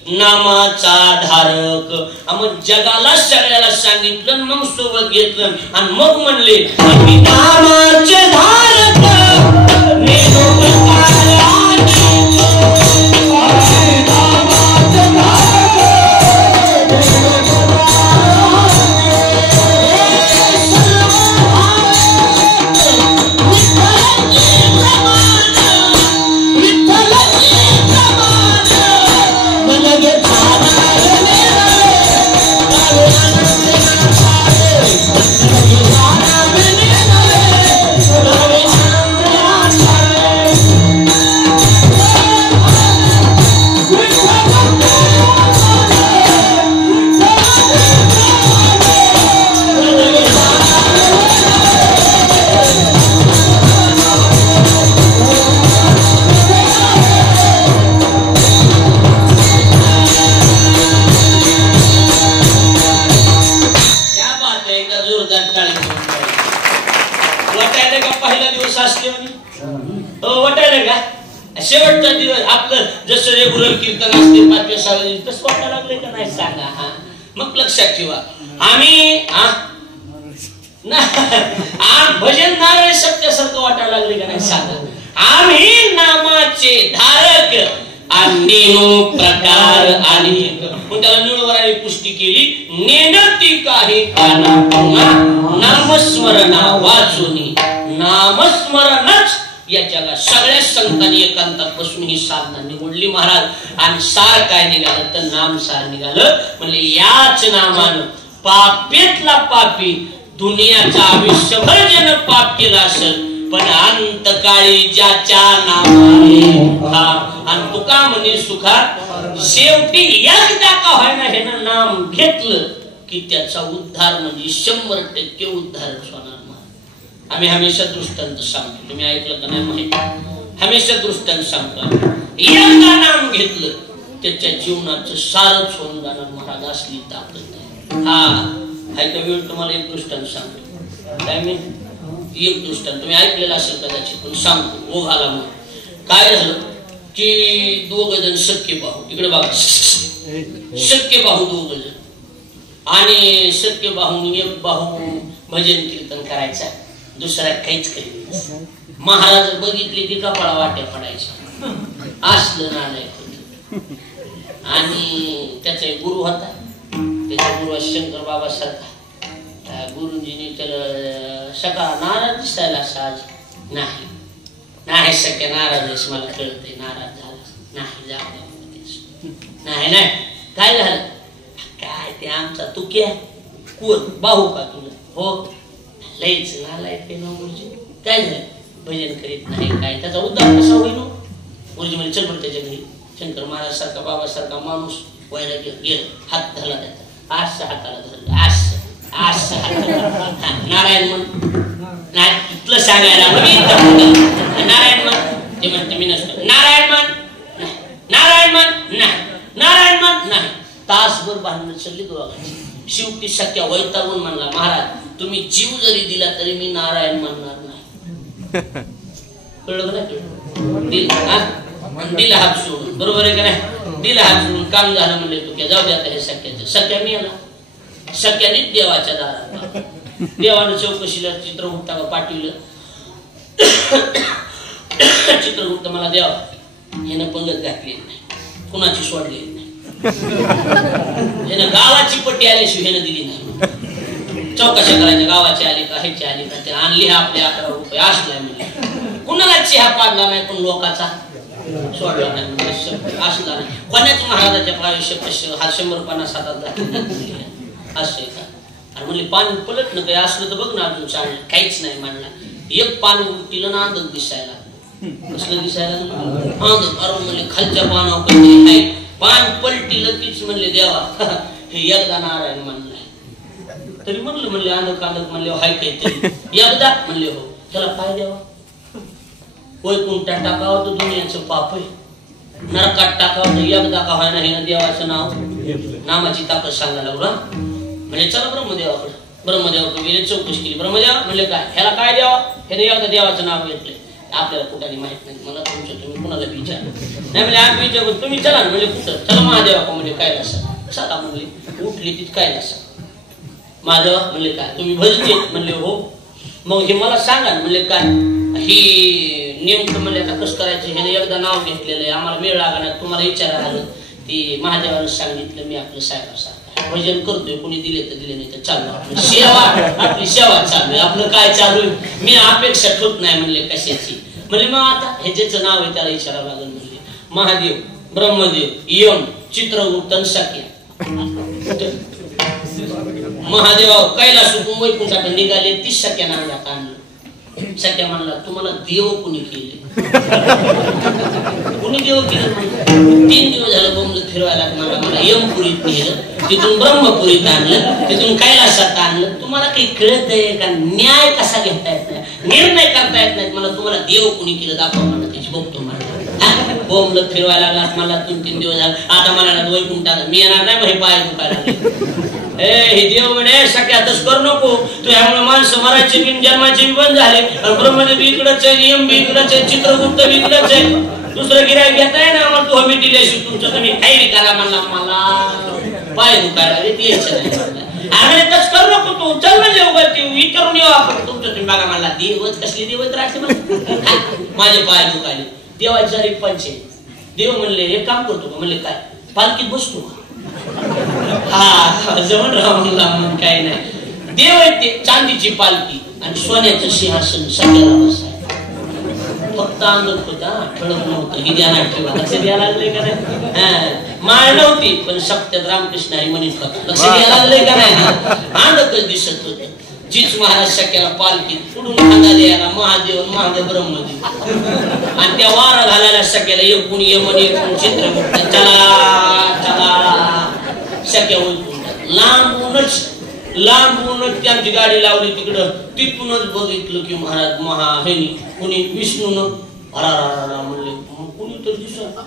नामाचा धारक. मग जगाला सगळ्याला सांगितलं, मग सोबत घेतलं आणि मग म्हणले मी नामाचे धारक. शेवटचा दिवस आपलं जसं रेग्युलर कीर्तन असते 5व्या 6व्या दिवशी तसं वाटायला लागले का नाही सांगा. हा, मग लक्षात ठेवा आम्ही भजन नारळ सत्यासारखं वाटायला लागले का नाही सांगा. आम्ही नामाचे धारक आणि प्रकार आणि त्याला निळवराने पुष्टी केली. नेनती काही काना नामस्मरणा वाचुनी नामस्मरणच या जगात सगळ्या संतांनी एकांतापासून ही साधना निवडली महाराज. आणि सार काय निघालं तर नाम सार निघालं. म्हणजे याच नामानं पापेतला पापी दुनियाचा आयुष्यभर ज्यानं पाप केला असेल पण अंतकाळी ज्याच्या नामाने आणि तुका म्हणे सुखात शेवटी एकदा का व्हायना हे नाम घेतलं की त्याचा उद्धार म्हणजे 100% उद्धारच होणार. आम्ही हमेशा दृष्टांत सांगतो, तुम्ही ऐकलं का नाही माहिती, हमेशा दृष्टांत सांगतो. एकदा नाम घेतलं त्याच्या जीवनाचं सारच होऊन जाणार महाराज. असली ताकद हा हाय का वेळ तुम्हाला एक दृष्टांत सांगतो. काय मी एक दृष्टांत तुम्ही ऐकलेलं असेल कदाचित पण सांगतो. ओघाला मग काय झालं की 2 जण सख्खे भाऊ, इकडे बघा सख्खे भाऊ 2 जण आणि सख्खे भाऊ एक भाऊ भजन कीर्तन करायचा, दुसरा काहीच करीत. महाराज बघितले की कपाळा वाट्या पडायच्या, असलं नालायक. आणि त्याचा एक गुरु होता, त्याचा गुरु शंकर बाबा सारखा. गुरुजींनी त्याला सकाळ नाराज दिसायला आज नाही नाही सख्या नाराज मला कळतंय, नाराज झाला नाही, जाऊ नाही नाही काय झालं ते आमचा तू क्या कोण बाहू का तुला हो लईच नालायक आहे ना गुरुजी काय झालं भजन करीत नाही काय त्याचा उद्धार कसा होईल गुरुजी म्हणजे चल पण त्याच्या घरी शंकर महाराज सारखा बाबा सारखा माणूस व्हायला गेलं हात धरला त्याचा आशा हाताला धरलं आशा नारायण म्हण नाही तुला सांगायला नारायण म्हण ते म्हणते मी नसतो नारायण म्हण नारायण म्हण नाही नारायण म्हण नाही तासभर भांडण चालली दोघांची शेवटी सख्या वैतागून म्हणला महाराज तुम्ही जीव जरी दिला तरी मी नारायण म्हणणार नाही कळलं ना दिला हात सोडून बरोबर आहे का नाही दिला हात सोडून काम झालं म्हणले तू क्या जाऊ द्या हे सख्याचं सख्या मी आला सख्यानेच देवाच्या दारात देवानं चौकशीला चित्रगुप्ता पाठवलं चित्रगुप्त मला देवा ह्यानं पंगत घातली नाही कुणाची सोडली नाही ह्यानं गावाची पट्टी आल्याशिवाय ह्यानं दिली नाही चौकशा करायच्या गावाची आली का ह्याची आली का ते आणली आपले 11 रुपये असलाय म्हणजे कुणाला चहा पाडला नाही पण लोकाचा सोडला नाही म्हणजे असला नाही कोणाच महाराजाच्या प्रायुष्य हा 150 हातात असं का आणि म्हणले पान पलट न काही असलं तर बघ ना अजून चांगलं काहीच नाही म्हणला एक पान उलटीलं ना आदक दिसायला कसलं दिसायला आदक अरे म्हणले खालच्या पानावर काहीतरी आहे पान पलटीलं तीच म्हणले देवा हे एकदा नारायण म्हणलंय तरी म्हणले आदक म्हणले हाय काहीतरी एकदा म्हणले हो त्याला काय द्यावा होय कोणत्या टाकावं तर दुनियाचं पाप आहे नरकात टाकावं तर एकदा का व्हायना हे देवाचं नाव नामाची ताकद सांगायला लागलो म्हणजे चला ब्रह्मदेवाकडे गेले चौकशी केली ब्रह्मदेव म्हणले काय ह्याला काय द्यावा ह्याने एकदा देवाचं नाव घेतलंय आपल्याला कुठे माहित नाही मला तुमचं तुम्ही कुणाला विचार नाही म्हणजे आम्ही विचार तुम्ही चला म्हणजे कुठं चला महादेवा म्हणजे काय असं चला म्हणले उठली तिथ काय असं महादेवा म्हणले काय तुम्ही भजते म्हणले हो मग हे मला सांगा म्हणले काय ही नेमकं म्हणले आता कसं करायचं ह्याने एकदा नाव घेतलेलं आहे आम्हाला वेळ लागणार तुम्हाला विचारायला आलं ती महादेवानं सांगितलं मी आपलं साहेबांसारखं भजन करतोय कोणी दिले तर दिले नाही तर चालू आपली सेवा चालू आहे आपलं काय चालू आहे मी अपेक्षा ठेवत नाही म्हणले कशाची म्हणजे मग आता हे ज्याचं नाव आहे त्याला विचारावं लागेल म्हणले महादेव ब्रह्मदेव यम चित्रगुप्त सख्या महादेवा कैलास वैकुंठात निघाले 30 सख्या नांगात आणलं सख्या म्हणला तुम्हाला देव कुणी केले कुणी देव केलं 3 दिवस झालं बोंबल फिरवायला मला यमपुरीत नेलं तिथून ब्रह्मपुरीत आणलं तिथून कैलासात आणलं तुम्हाला काही कळत आहे का न्याय कसा घेता येत नाही निर्णय करता येत नाही मला तुम्हाला देव कुणी केलं दाखव मला त्याची बघतो मला बोंबल फिरवायला लागला मला 2-3 दिवस झालं आता म्हणाला वैकुंठात मी येणार नाही मग पाय दुखायला हे देव म्हणे सगळ्यातच करू नको तू ह्यामुळे माणसं मरायचे बिन जन्माचे बंद झाले ब्रह्मदेव इकडच आहे नियम बी इकडच आहे चित्रगुप्त बी इकडच आहे दुसरं गिरायक घेताय ना मग तू हमी दिल्याशी तुमचं तुम्ही काही करा म्हणला मला पाय दुखायला यायचं नाही अरे तस करू नको तू चल म्हणजे उभं विचारून येऊ आपण तुमचं तुम्ही बघा म्हणला देवच कसली देवच राहते माझे पाय दुखायले देवाची सारी पंचायत देव म्हणले हे काम करतो का म्हणले काय पालखीत बसतो का हा जवळ राहूनला म्हणून काय नाही देव आहे ते चांदीची पालखी आणि सोन्याचं सिंहासन सगळ्याला बसाय फक्त अंगत होता ठळक नव्हतं ही ध्यानात ठेवा लक्ष द्यायला लागले का नाही माळ नव्हती पण सप्त्यात रामकृष्ण हरी म्हणत होता लक्ष द्यायला लागले का नाही अंगतच दिसत होते जीच महाराज सख्याला पालखीत पुढून खांदा द्यायला महादेव महादेव ब्रह्मदेव आणि त्या वारा घालायला सख्याला एकूण यमन एकूण चित्रगुप्त चला सख्या वैकुंठात लांबूनच त्यांची गाडी लावली तिकडं तिथूनच बघितलं की महाराज हेनी कुणी विष्णून म्हणले कुणी तर दिसत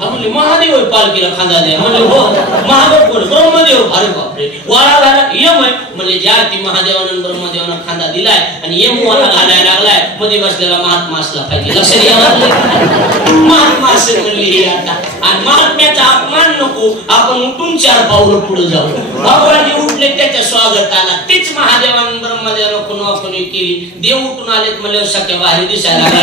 म्हणले महादेव पालखीला खांदा द्या म्हणले हो महादेव कोण ब्रह्मदेव अरे बापरे वारा घाला यम आहे म्हणजे ज्या ती महादेवानं ब्रह्मदेवानं खांदा दिलाय आणि यम वारा घालायला लागलाय मध्ये बसलेला महात्मा असला पाहिजे लक्ष द्यावं महात्मा असे म्हणले आता आणि महात्म्याचा अपमान नको आपण उठून 4 पावलं पुढे जाऊ भगवान उठले त्याच्या स्वागताला तीच महादेवानं ब्रह्मदेवानं कुणा कोणी केली देव उठून आलेत म्हणजे सख्या बाहेर दिसायला लागला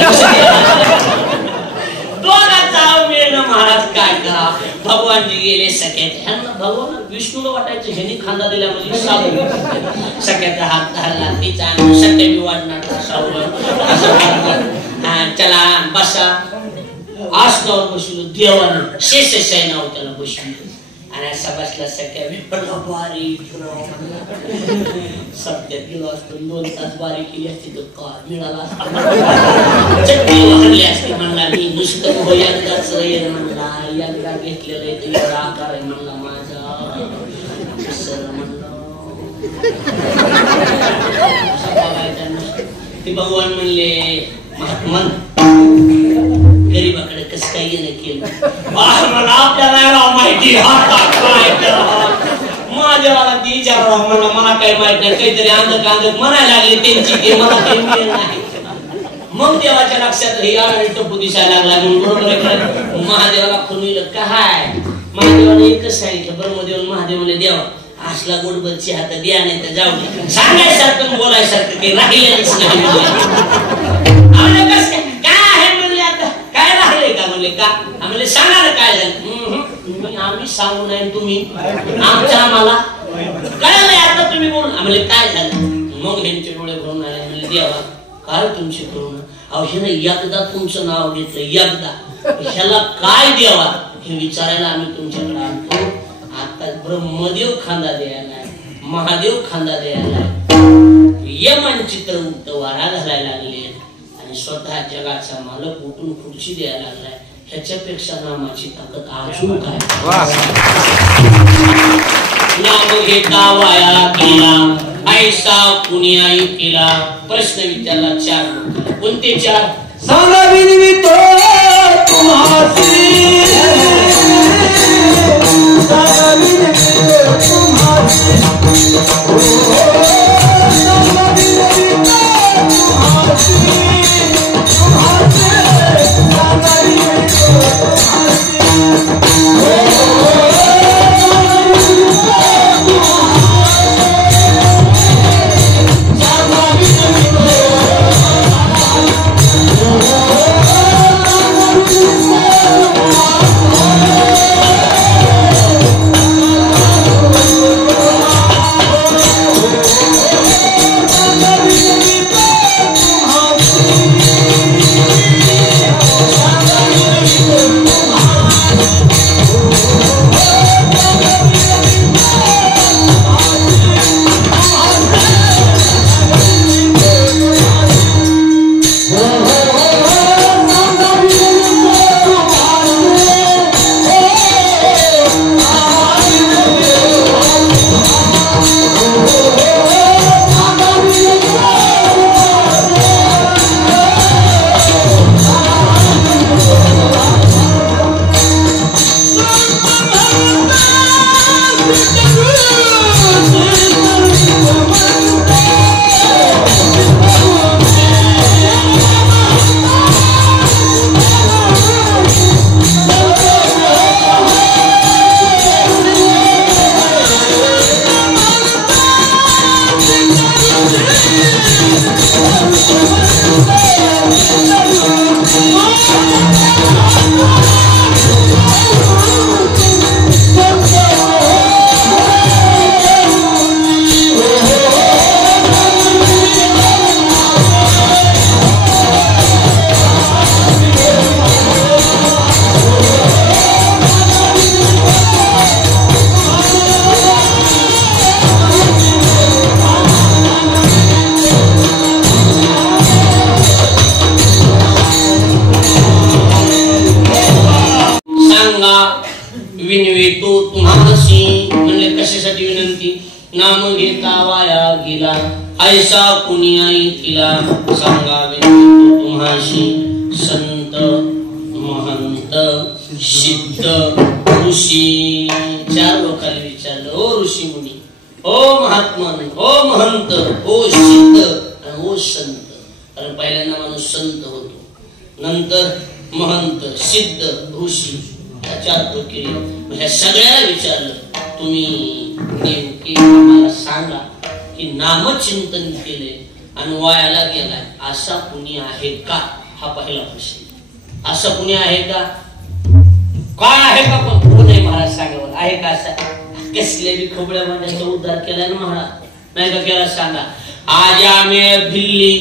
महाराज काय करा भगवानजी गेले सख्याच्या भगवान विष्णूला वाटायचं ह्यानी खांदा दिला म्हणजे सावलं सख्याचा हात धरला तिचा सख्या बी वाटणार सावलं चला बसा आसनावर बसलो देवानं शेषशायी नाव त्याला बसविलं आणि असा बसला सगळ्या वेळेला बारीक सध्या गेलो असतो 2 तास बारीक केली असती तर काय मिळाला चटणी वाढली असती म्हणला मी नुसतं एकदाच म्हणला एकदा घेतलेलं आहे तर एवढा आकार आहे म्हणला माझा सर म्हणलं ते भगवान म्हणले महात्मा गरीबाकडे कसं काही येणं केलं मला आपल्याला माहिती माझ्याला ती विचारावं म्हणलं मला काही माहित नाही काहीतरी अंधक अंधक म्हणायला लागले त्यांची ते मला काही मिळेल नाही मग देवाच्या लक्षात हे आणि टप्पू दिसायला लागला म्हणून बरोबर महादेवाला खुणविलं काय महादेवाने एकच सांगितलं ब्रह्मदेव महादेवाने देवा असला गोडबरची हात द्या नाही तर जाऊ दे सांगायसारखं बोलायसारखं काही राहिलेलंच नाही काय राहिले का म्हणले का आम्हाला सांगा ना काय झालं आम्ही सांगू नाही तुम्ही आमच्या आम्हाला कळलं आता तुम्ही बोलून आम्हाला काय झालं मग ह्यांचे डोळे भरून आले म्हणजे देवा काय तुमची करून अहो ह्यानं एकदा तुमचं नाव घेतलं एकदा ह्याला काय द्यावा हे विचारायला आम्ही तुमच्याकडे आणतो आता ब्रह्मदेव खांदा द्यायला महादेव खांदा द्यायला यमन चित्र उक्त वारा घालायला लागले आणि स्वतः जगाचा मालक उठून खुर्ची द्यायला लागलाय ह्याच्यापेक्षा नामाची ताकद अजून काय नाम घेता वाया केला ऐसा कुणीही केला प्रश्न विचारला 4 कोणते 4 सांगा विनवितो तुम्हासी सांगा विनवितो तुम्हासी सांगा विनवितो तुम्हासी सांगा विनवितो विनवितो तुम्हासी म्हणले कशासाठी विनंती नाम घेता वाया गेला ऐसा कुणीही केला सांगा विनवितो तुम्हासी संत महंत सिद्ध ऋषी 4 लोकांना विचारलं ओ ऋषी मुनी ओ महात्मन ओ महंत ओ सिद्ध आणि ओ संत कारण पहिल्यांदा माणूस संत होतो नंतर महंत सिद्ध ऋषी 4 केले ह्या सगळ्याला विचारलं तुम्ही नेमके आम्हाला सांगा की नामचिंतन केले आणि वायाला गेलाय असा कुणी आहे का हा पहिला प्रश्न असा कुणी आहे का काय आहे का पण कोण आहे महाराज सांगा आहे का असा कसल्या बी खोबड्या भांड्याचा उद्धार केलाय ना महाराज नाही का केला सांगा आज आम्ही भिल्ली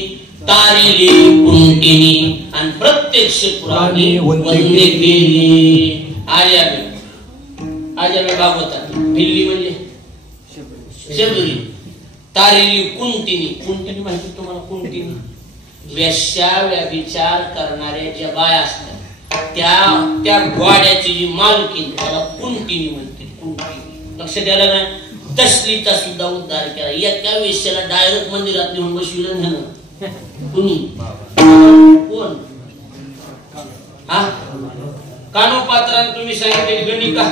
तारिली कुंटिनी आणि प्रत्यक्ष पुराणी वंदे केली आजमे भागवतात भिल्ली म्हणजे शबरी, तारेली कुंतिनी, कुंतिनी माहिती तुम्हाला? कुंतिनी वेश्या व्यभिचार करणाऱ्या ज्या बाया असतात त्या ग्वाड्याची जी मालकीन त्याला कुंतिनी म्हणते. कुंतिनी लक्ष द्यायला नाही. तसलीचा सुद्धा उद्धार केला. एका वेश्याला डायरेक्ट मंदिरात नेऊन बसविलं ना कुणी कोण? हा कानोपात्रांत तुम्ही सांगितले गणिका,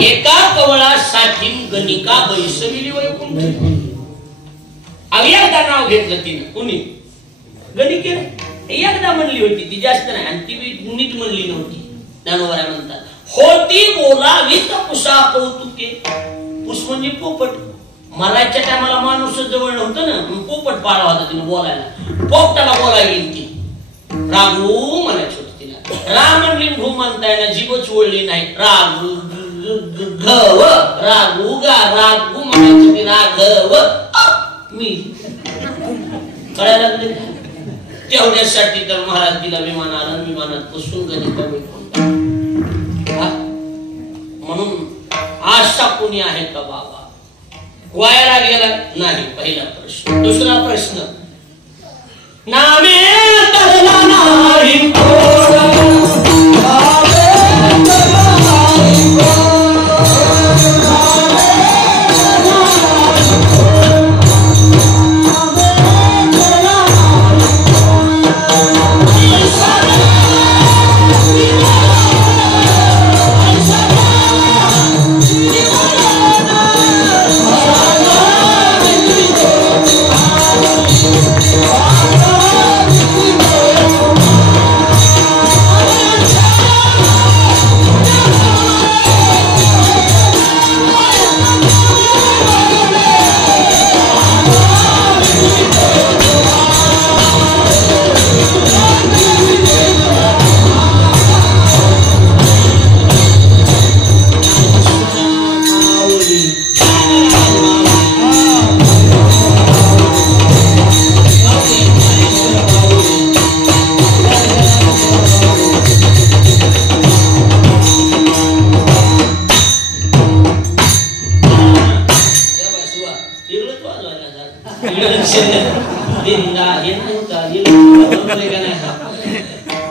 एका कवळासाठी गणिका बैसविली वैकुंठी. एकदा नाव घेतलं तिने कुणी? गणिकेने एकदा म्हणली होती ती, जास्त नाही. आणि ती नीट म्हणली नव्हती. ज्ञानोबा म्हणतात होती बोलावीत पुसा कौतुके. पुस म्हणजे पोपट. मराठच्या टायमाला माणूस जवळ नव्हतं ना, पोपट पाळा होता तिने बोलायला. पोपटाला बोलायला गेली ती. रागू म्हणायचं होतं तिला. रा म्हणली भू म्हणता येणार, जीवच वळली नाही. रागू घव रागू गा रागू म्हणायचं ती. राघव मी कळायला लागले. तेवढ्यासाठी तर महाराज तिला विमान आलं. विमानात बसून गणिका म्हणून आशा कोणी आहे का बाबा? वायाला गेला नाही. पहिला प्रश्न. दुसरा प्रश्न, नामे तरला नाही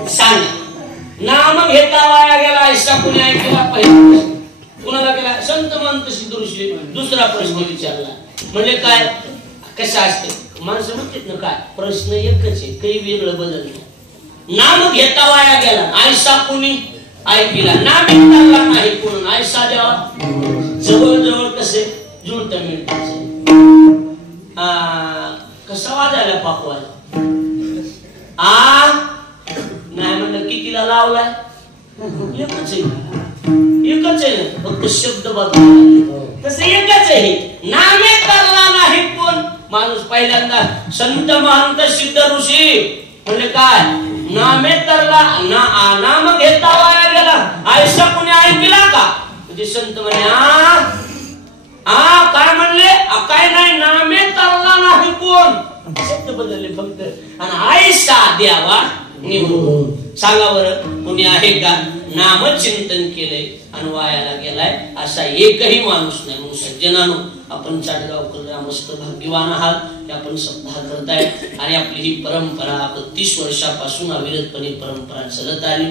सांग. नाम घेता वाया गेला ऐसा कुणी ऐकला? पहिला कुणाला केला? संत महंत सिद्धऋषी. दुसरा प्रश्न विचारला म्हणजे काय? कसं असते माणसं म्हणतात ना, काय प्रश्न एकच आहे, काही वेगळं बदललं. नाम घेता वाया गेला ऐसा कुणी ऐकला? नाम घेतला नाही कोण ऐसा द्यावा. जवळ जवळ कसे जुळत मिळत. कसा वाजायला पाकवायला नाही म्हणलं कितीला लावलाय? एकच आहे. एकच आहे, फक्त शब्द बदलला. तसं एकच आहे. नामे तरला नाही कोण? माणूस पहिल्यांदा संत महंत सिद्ध ऋषी म्हणजे काय? नामे तरला नाम घेता वाया गेला ऐसा कुणी ऐकला का? म्हणजे संत म्हणे काय म्हणले? काय नाही, नामे तरला नाही कोण? शब्द बदलले फक्त. आणि ऐसा द्यावा निवडून. सांगा बरं कोणी आहे का नामचिंतन केलंय आणि वायाला गेलाय असा एकही माणूस नाही. म्हणून सज्जनानो, आपण चाटगावकर मस्त भाग्यवान आहात की आपण सप्ताह करताय. आणि आपली ही परंपरा 32 वर्षापासून अविरतपणे परंपरा चालत आली.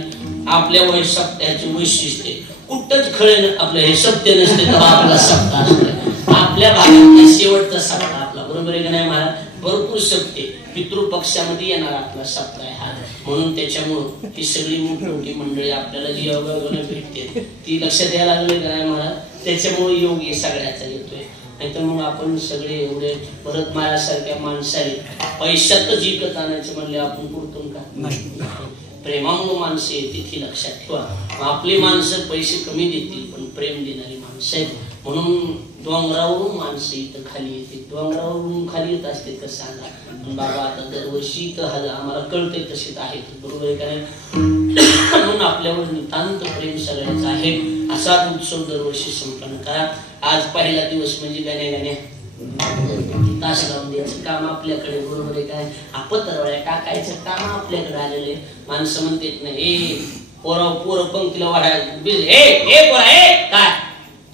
आपल्या सप्ताहाचे वैशिष्ट्य कुठंच खळे आपलं हे सत्य नसते तेव्हा आपला सप्ताह असतो. आपल्या भागातला शेवटचा सप्ताह आपला, बरोबर आहे का नाही महाराज? भरपूर सत्य पितृपक्षामध्ये येणार आपला सप्ताह हा. म्हणून त्याच्यामुळं ही सगळी मोठी मंडळी आपल्याला जी योगायोगाने भेटते ती लक्षात द्यायला लागले का नाही महाराज? त्याच्यामुळे योग हे सगळ्याचा येतोय. नाहीतर मग आपण सगळे एवढे भरत मायासारख्या माणसाने पैशातच विकत आणायचं म्हणले आपण पुरतून का? प्रेमामुळे माणसं येते ती लक्षात ठेवा. आपली माणसं पैसे कमी देतील पण प्रेम देणारी माणसं आहेत. म्हणून डोंगरावरून माणसं इथं खाली येते. डोंगरावरून खाली येत असते तर सांगा. पण बाबा आता दरवर्षी इथं आम्हाला कळतंय तसेच आहेत, बरोबर आहे का नाही? म्हणून आपल्यावर नितांत प्रेम सगळ्याचं आहे. असाच उत्सव दरवर्षी संपन्न करा. आज पहिला दिवस म्हणजे गाण्या तास लावून द्यायचं काम आपल्याकडे, बरोबर आहे काय? पत्रवळ्या टाकायचं काम आपल्याकडे आलेले. माणसं म्हणतात नाही पोरं पंक्तीला वाढायला काय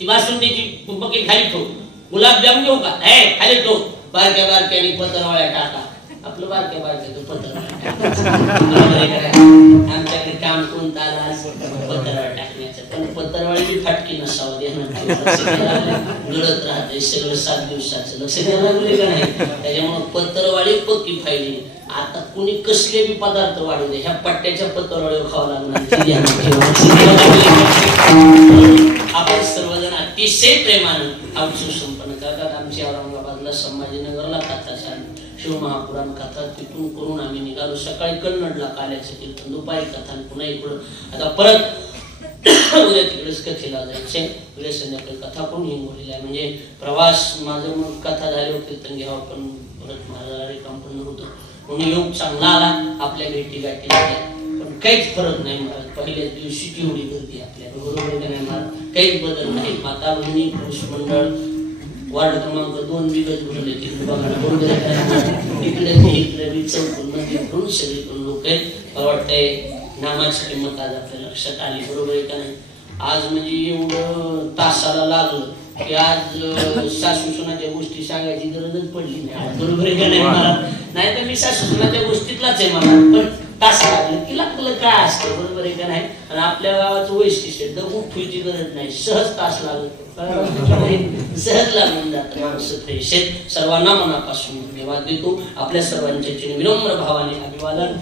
ती बासुंदीची बकेट खाली ठेव, गुलाबजाम घेऊ का, हे खाली ठेव, बारक्या बारक्याने पत्रवाळ्या टाका, आपलं बारक्या बारक्या तो पत्रवाळ्या. आमच्याकडे काम कोणतं आलं पत्रवाळ्या टाकण्याचं, पण पत्रवाळी बी फाटकी नसावं गळत राहते सगळं 7 दिवसाचं, लक्ष द्यायला लागले का नाही. त्याच्यामुळे पत्रवाळी पक्की फायली. आता कुणी कसले बी पदार्थ वाढू दे, ह्या पट्ट्याच्या पत्रवाळीवर खावं लागणार. आपण सर्वजण अतिशय प्रेमानं हा उत्सव संपन्न करतात. आमची औरंगाबादला संभाजीनगरला कथा झाली, शिवमहापुराण कथा, तिथून करून आम्ही निघालो. सकाळी कन्नडला काल्याचं कीर्तन, दुपारी कथा, पुन्हा इकडं आता परत उद्या तिकडेच कथेला जायचंय. उद्या संध्याकाळी कथा करून हिंगोलीला आहे. म्हणजे प्रवास माझं मग कथा झाल्यावर कीर्तन घ्यावं, पण परत माझा रिकाम पण नव्हतं. म्हणून योग चांगला आला, आपल्या भेटी गाठी झाल्या, पण काहीच फरक नाही महाराज. पहिल्याच दिवशी एवढी गर्दी आपल्याला, बरोबर का नाही महाराज, काहीच बदल नाही. माता भगिनी पुरुष मंडळ वार्ड क्रमांक 2 बिगज भरले, तिकडे बघा बरोबर इकडे चौकून मध्ये करून सगळीकडून लोक आहेत. मला वाटतंय नामाची किंमत आज आपल्या लक्षात आली, बरोबर आहे का नाही. आज म्हणजे एवढं तासाला लागलं की आज सासू सुनाच्या गोष्टी सांगायची गरजच पडली नाही, बरोबर आहे का नाही मला. नाही तर मी सासू सुनाच्या गोष्टीतलाच आहे मला, पण तास लागलं की लागलं काय असतं, बरोबर आहे का नाही. आणि आपल्या गावाचं वैशिष्ट्य दगड ठेवायची गरज नाही, सहज तास लागत, सहज लागून जात माणसं फ्रेश आहेत. सर्वांना मनापासून धन्यवाद देतो. आपल्या सर्वांच्या विनम्र भावाने अभिवादन.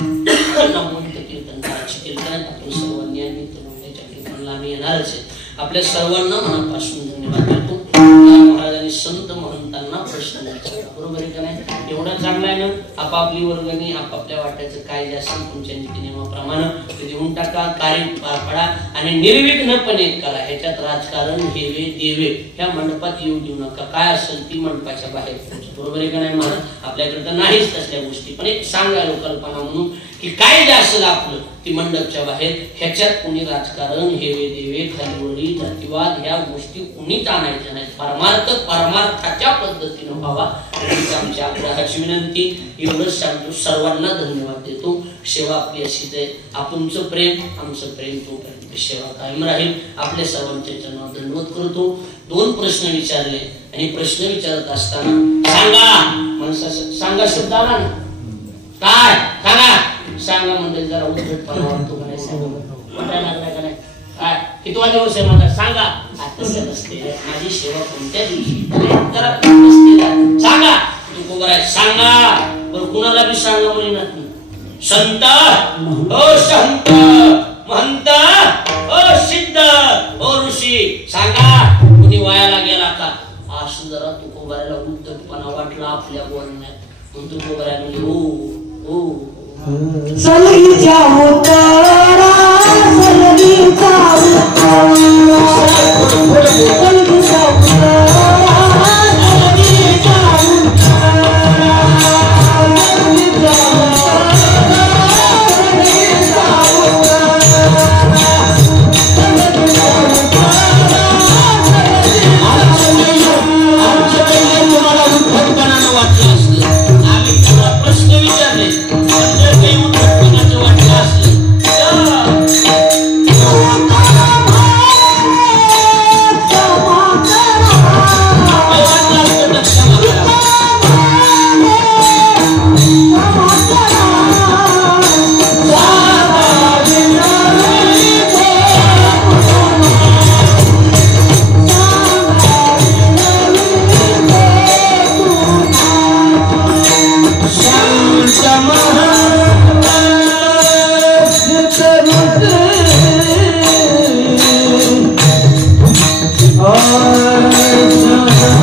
नामवंत कीर्तनकाराचे कीर्तन आपण सर्वांनी आणि त्याच्या कीर्तनाला आम्ही येणारच आहे. आपल्या सर्वांना मनापासून धन्यवाद देतो. महाराजांनी संत महंतांना प्रश्न विचारला, बरोबर आहे का नाही. एवढा चांगला आहे ना, आपापली वर्गणी आपापल्या वाट्याचं काय जे असेल तुमच्या नीतिनियमाप्रमाणे ते देऊन टाका, कार्य पार पडा आणि निर्विघ्नपणे करा. ह्याच्यात राजकारण हेवे देवे ह्या मंडपात येऊ देऊ नका. काय असेल ती मंडपाच्या बाहेर पोहोच, बरोबर आहे का नाही महाराज. आपल्याकडे तर नाहीच तसल्या गोष्टी, पण एक सांगा कल्पना म्हणून की काय जे असेल आपलं ती मंडपच्या बाहेर. ह्याच्यात कुणी राजकारण हेवे देवे खालीवरी जातीवाद ह्या गोष्टी कुणीच आणायच्या नाहीत. परमार्थ परमार्थाच्या पद्धतीनं व्हावा हीच आमच्या आग्रहाची विनंती. एवढंच सांगतो. सर्वांना धन्यवाद देतो. सेवा आपली अशीच आहे. आपणचं प्रेम आमचं प्रेम तोपर्यंत सेवा कायम राहील. आपल्या सर्वांच्या चरणावर धन्यवाद करतो. 2 प्रश्न विचारले आणि प्रश्न विचारत असताना सांगा माणसाचं सांगा शब्द आला ना, काय सांगा म्हणजे जरा उद्धटपणा वाटतो का नाही. सांगा वाटायला लागलाय का नाही. काय कितवा दिवस आहे माझा सांगा. तसं नसते, माझी सेवा कोणत्या दिवशी सांगा. तू कोबरा सांगा बरं, कुणाला बी सांगा म्हणत नाही. संत ओ संत महंत ओ सिद्ध ओ ऋषी सांगा. कुणी वायाला गेला का असं जरा तू कोबऱ्याला उद्धटपणा वाटला आपल्या बोलण्यात, म्हणून तू कोबऱ्या म्हणजे हो सलगीच्या उतारा सलगीचा Oh